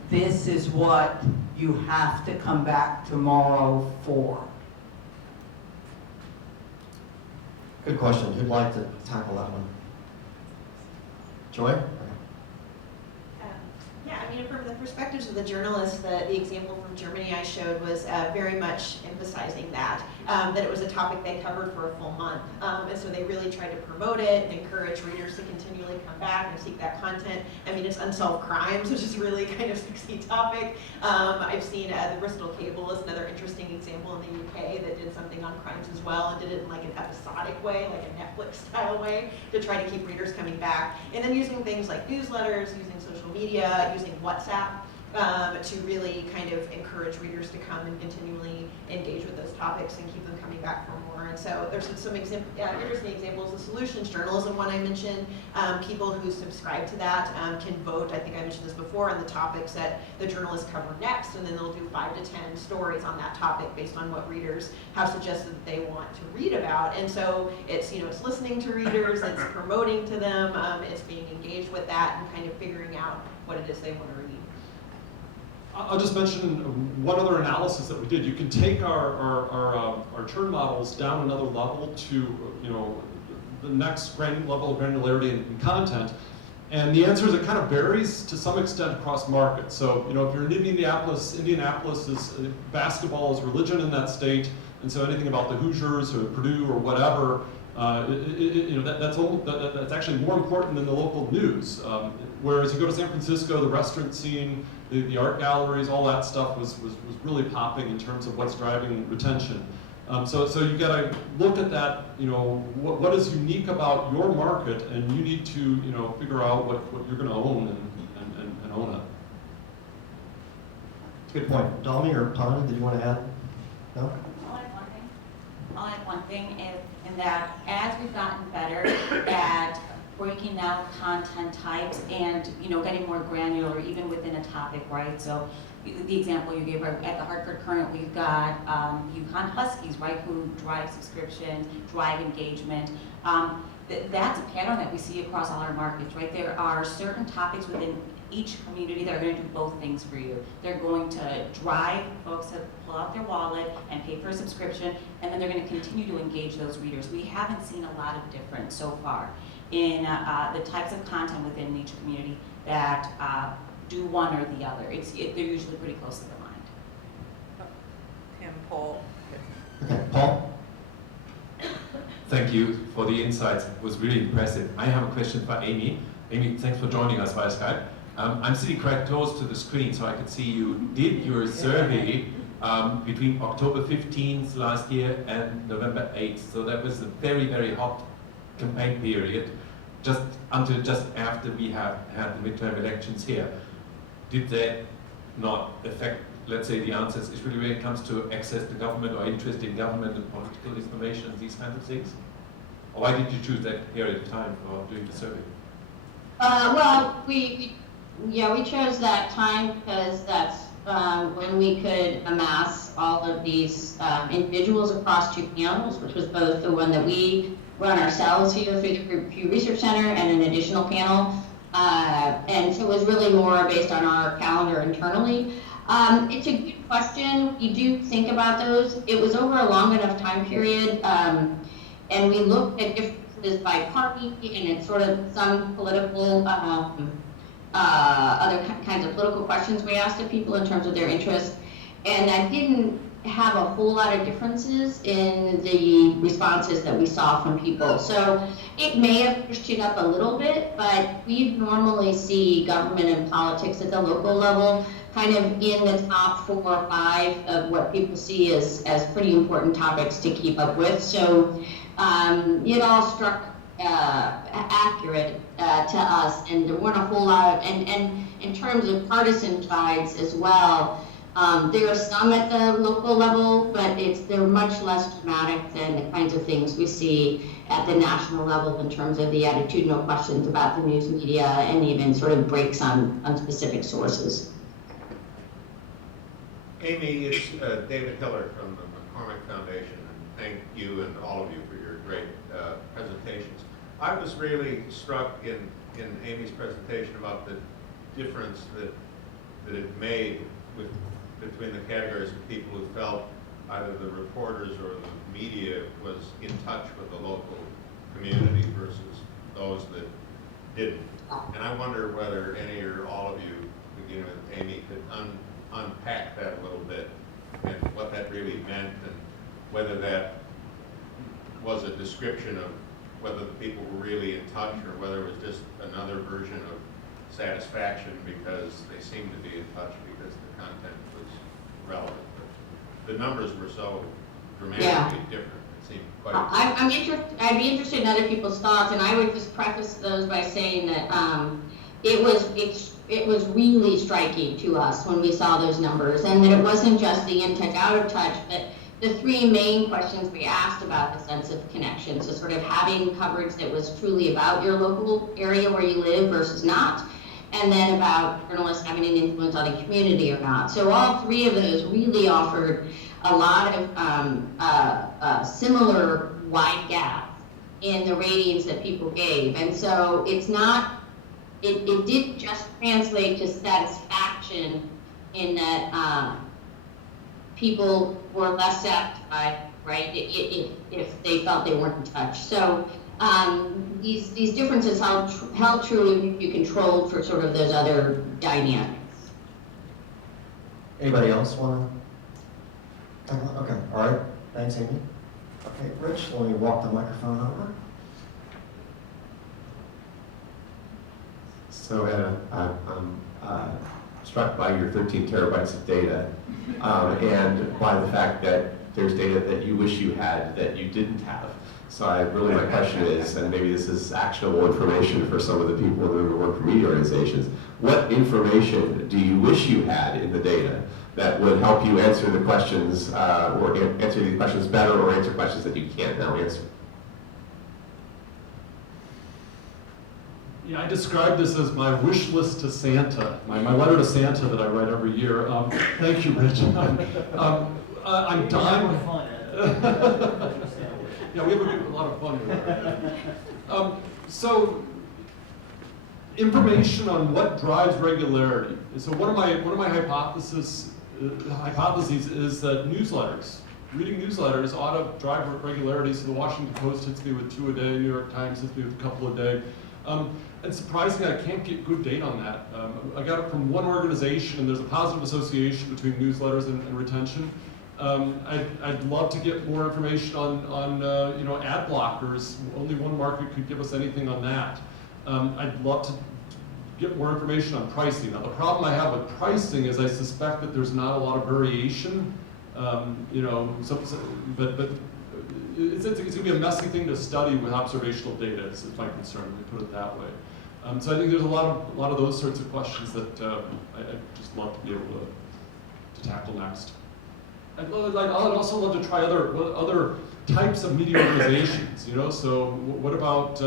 this is what you have to come back tomorrow for? Good question. Who'd like to tackle that one? Joy? Yeah, I mean, from the perspectives of the journalists, the example from Germany I showed was very much emphasizing that. that it was a topic they covered for a full month. And so they really tried to promote it and encourage readers to continually come back and seek that content. I mean, it's unsolved crimes, which is really kind of a sexy topic. I've seen the Bristol Cable is another interesting example in the UK that did something on crimes as well, and did it in like an episodic way, like a Netflix style way, to try to keep readers coming back. And then using things like newsletters, using social media, using WhatsApp, to really kind of encourage readers to come and continually engage with those topics and keep them coming back for more. And so there's some interesting examples. The solutions journalism one I mentioned, people who subscribe to that can vote, I think I mentioned this before, on the topics that the journalists cover next, and then they'll do 5 to 10 stories on that topic based on what readers have suggested that they want to read about. And so it's, it's listening to readers, it's promoting to them, it's being engaged with that and kind of figuring out what it is they want to read. I'll just mention one other analysis that we did. You can take our churn models down another level to the next level of granularity in content, and the answer is it kind of varies to some extent across markets. So if you're in Indianapolis is basketball is religion in that state, and so anything about the Hoosiers or Purdue or whatever, that's actually more important than the local news. Whereas you go to San Francisco, the restaurant scene, the art galleries, all that stuff was really popping in terms of what's driving retention. So you got to look at that. What is unique about your market, and you need to figure out what you're going to own and own it. Good point. Idalmy or Pana, did you want to add? No? I'll add one thing in that as we've gotten better at breaking out content types and getting more granular even within a topic, right? So the example you gave, right, at the Hartford Current, we've got Yukon Huskies, right, who drive subscriptions, drive engagement. That's a pattern that we see across all our markets, right? There are certain topics within each community that are going to do both things for you. They're going to drive folks to pull out their wallet and pay for a subscription, and then they're going to continue to engage those readers. We haven't seen a lot of difference so far in the types of content within each community that do one or the other. They're usually pretty closely aligned. Tim, Paul. Okay, Paul? Thank you for the insights. It was really impressive. I have a question for Amy. Amy, thanks for joining us via Skype. I'm sitting quite close to the screen, so I could see you did your survey between October 15th last year and November 8th. So that was a very, very hot campaign period, just after we had the midterm elections here. Did that not affect, let's say, the answers, especially when it comes to access to government or interest in government and political information and these kinds of things? Or why did you choose that period of time for doing the survey? Well, we chose that time because that's when we could amass all of these individuals across 2 panels, which was both the one that we run ourselves here through the Pew Research Center and an additional panel. And so it was really more based on our calendar internally. It's a good question. We do think about those. It was over a long enough time period, and we looked at differences by party, and it's sort of some political, other kinds of political questions we asked of people in terms of their interest. And I didn't have a whole lot of differences in the responses that we saw from people. So it may have pushed it up a little bit, but we normally see government and politics at the local level kind of in the top 4 or 5 of what people see as pretty important topics to keep up with. So it all struck accurate to us, and there weren't a whole lot of, and in terms of partisan sides as well, there are some at the local level, but they're much less dramatic than the kinds of things we see at the national level in terms of the attitudinal questions about the news media and even sort of breaks on specific sources. Amy, it's David Hiller from the McCormick Foundation, and thank you and all of you for your great presentations. I was really struck in Amy's presentation about the difference that it made between the categories of people who felt either the reporters or the media was in touch with the local community versus those that didn't. And I wonder whether any or all of you, beginning with Amy, could unpack that a little bit and what that really meant, whether that was a description of whether the people were really in touch or whether it was just another version of satisfaction because they seemed to be in touch because the content was relevant. But the numbers were so dramatically different. It seemed quite. I'd be interested in other people's thoughts, and I would just preface those by saying that it was really striking to us when we saw those numbers, and that it wasn't just the in-touch, out-of-touch, but the three main questions we asked about the sense of connection. So sort of having coverage that was truly about your local area where you live versus not, and then about journalists having an influence on the community or not. So all three of those really offered a lot of similar wide gaps in the ratings that people gave. And so it's not, it didn't just translate to satisfaction in that people were less satisfied, right, if they felt they weren't in touch. So these differences held true if you controlled for sort of those other dynamics. Anybody else want to? Okay, all right, thanks, Amy. Okay, Rich, let me walk the microphone over. So Ed, I'm struck by your 13 terabytes of data and by the fact that there's data that you wish you had that you didn't have. So my question is, and maybe this is actionable information for some of the people who work for media organizations, what information do you wish you had in the data that would help you answer the questions, or answer these questions better, or answer questions that you can't now answer? Yeah, I describe this as my wish list to Santa, my letter to Santa that I write every year. Thank you, Rich. I'm dying. Yeah, we have a lot of fun here. So, information on what drives regularity. So one of my hypotheses is that reading newsletters ought to drive regularity. So the Washington Post hits me with 2 a day, New York Times hits me with a couple a day. And surprisingly, I can't get good data on that. I got it from one organization, and there's a positive association between newsletters and retention. I'd love to get more information on ad blockers. Only one market could give us anything on that. I'd love to get more information on pricing. Now, the problem I have with pricing is I suspect that there's not a lot of variation. But it's going to be a messy thing to study with observational data. Is my concern. Let me put it that way. So I think there's a lot of those sorts of questions that I'd just love to be able to tackle next. I'd also love to try other types of media organizations. So what about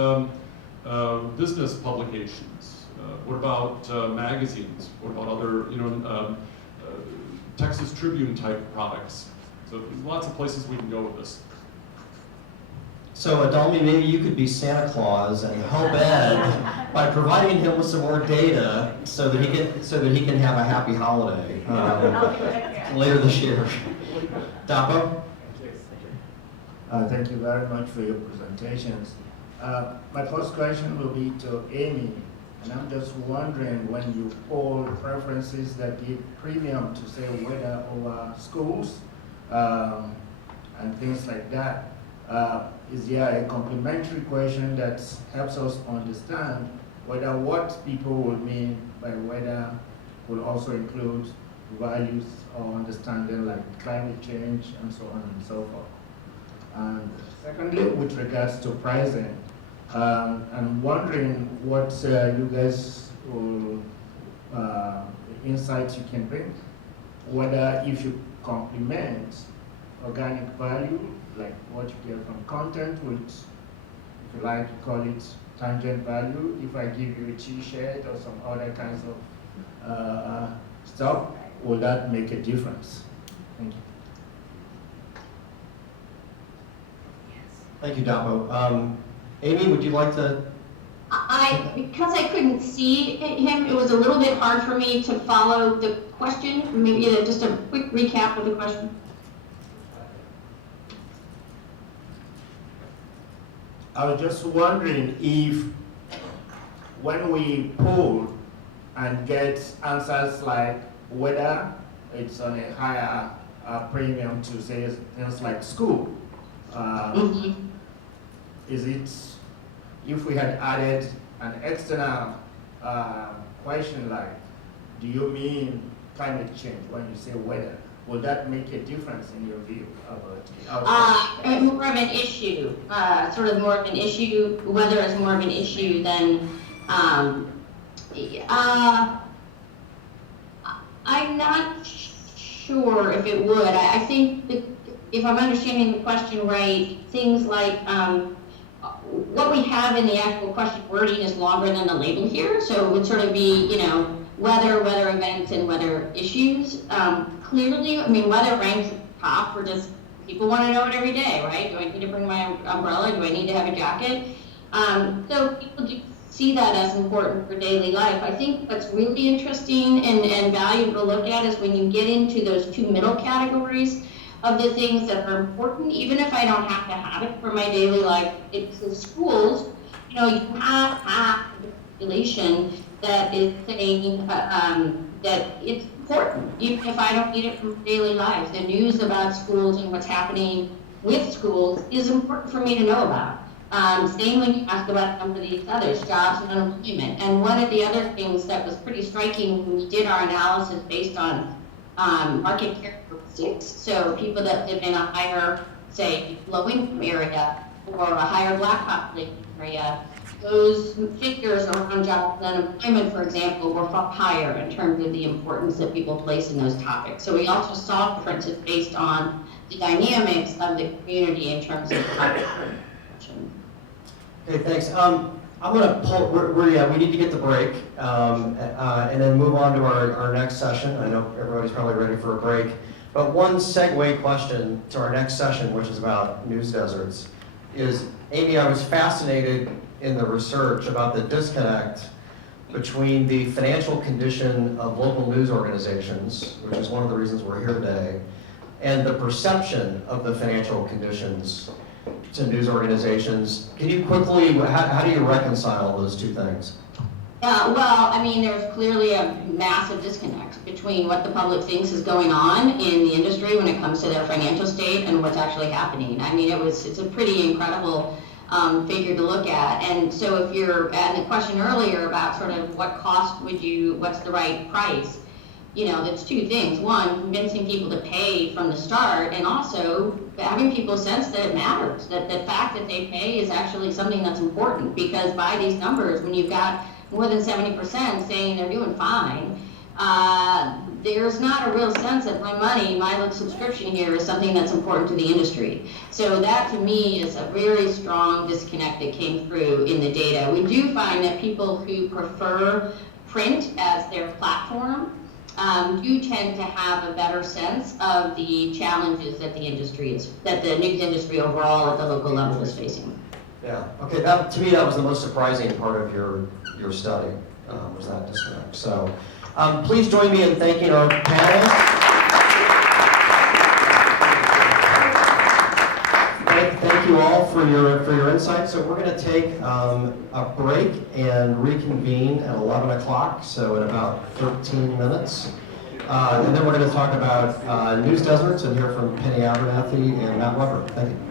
business publications? What about magazines? What about other Texas Tribune type products? So there's lots of places we can go with this. So Idalmy, maybe you could be Santa Claus and help Ed by providing him with some more data so that he can have a happy holiday later this year. Dapo? Thank you very much for your presentations. My first question will be to Amy, and I'm just wondering, when you poll preferences that give premium to, say, weather over schools and things like that, is there a complementary question that helps us understand whether what people would mean by weather will also include values or understanding like climate change and so on and so forth? And secondly, with regards to pricing, I'm wondering what you guys will, insights you can bring, whether if you complement organic value, like what you get from content, which, if you like to call it tangent value, if I give you a t-shirt or some other kinds of stuff, will that make a difference? Thank you. Thank you, Dapo. Amy, would you like to? Because I couldn't see him, it was a little bit hard for me to follow the question. Maybe just a quick recap of the question. I was just wondering if when we poll and get answers like whether it's on a higher premium to say things like school. Is it, if we had added an external question like, do you mean climate change when you say weather? Will that make a difference in your view about more of an issue, sort of more of an issue, weather is more of an issue than, I'm not sure if it would. I think that if I'm understanding the question right, things like what we have in the actual question wording is longer than the label here, so it would sort of be, you know, weather events, and weather issues. Clearly, I mean, weather ranks at the top for just, people want to know it every day, right? Do I need to bring my umbrella? Do I need to have a jacket? So people do see that as important for daily life. I think what's really interesting and valuable to look at is when you get into those two middle categories of the things that are important, even if I don't have to have it for my daily life. It's the schools, you know, you have a population that is saying that it's important, even if I don't need it for daily life. The news about schools and what's happening with schools is important for me to know about. Same when you ask about some of these others, jobs and unemployment. And one of the other things that was pretty striking when we did our analysis based on market characteristics, so people that live in a higher, say, low-income area or a higher black population area, those figures around jobs and unemployment, for example, were far higher in terms of the importance that people place in those topics. So we also saw differences based on the dynamics of the community in terms of population. Okay, thanks. I'm going to pull, we need to get the break and then move on to our next session. I know everybody's probably ready for a break. But one segue question to our next session, which is about news deserts, is, Amy, I was fascinated in the research about the disconnect between the financial condition of local news organizations, which is one of the reasons we're here today, and the perception of the financial conditions to news organizations. Can you quickly, how do you reconcile those two things? Well, I mean, there's clearly a massive disconnect between what the public thinks is going on in the industry when it comes to their financial state and what's actually happening. I mean, it's a pretty incredible figure to look at. And so if you're, and the question earlier about sort of what cost would you, what's the right price, you know, there's two things. One, convincing people to pay from the start, and also having people sense that it matters, that the fact that they pay is actually something that's important, because by these numbers, when you've got more than 70% saying they're doing fine, there's not a real sense that my money, my subscription here is something that's important to the industry. So that to me is a very strong disconnect that came through in the data. We do find that people who prefer print as their platform do tend to have a better sense of the challenges that the industry is, that the news industry overall at the local level is facing. Yeah, okay, that, to me, that was the most surprising part of your study, was that disconnect. So please join me in thanking our panelists. Thank you all for your insights. So we're going to take a break and reconvene at 11 o'clock, so in about 13 minutes. And then we're going to talk about news deserts and hear from Penny Abernathy and Matt Weber. Thank you.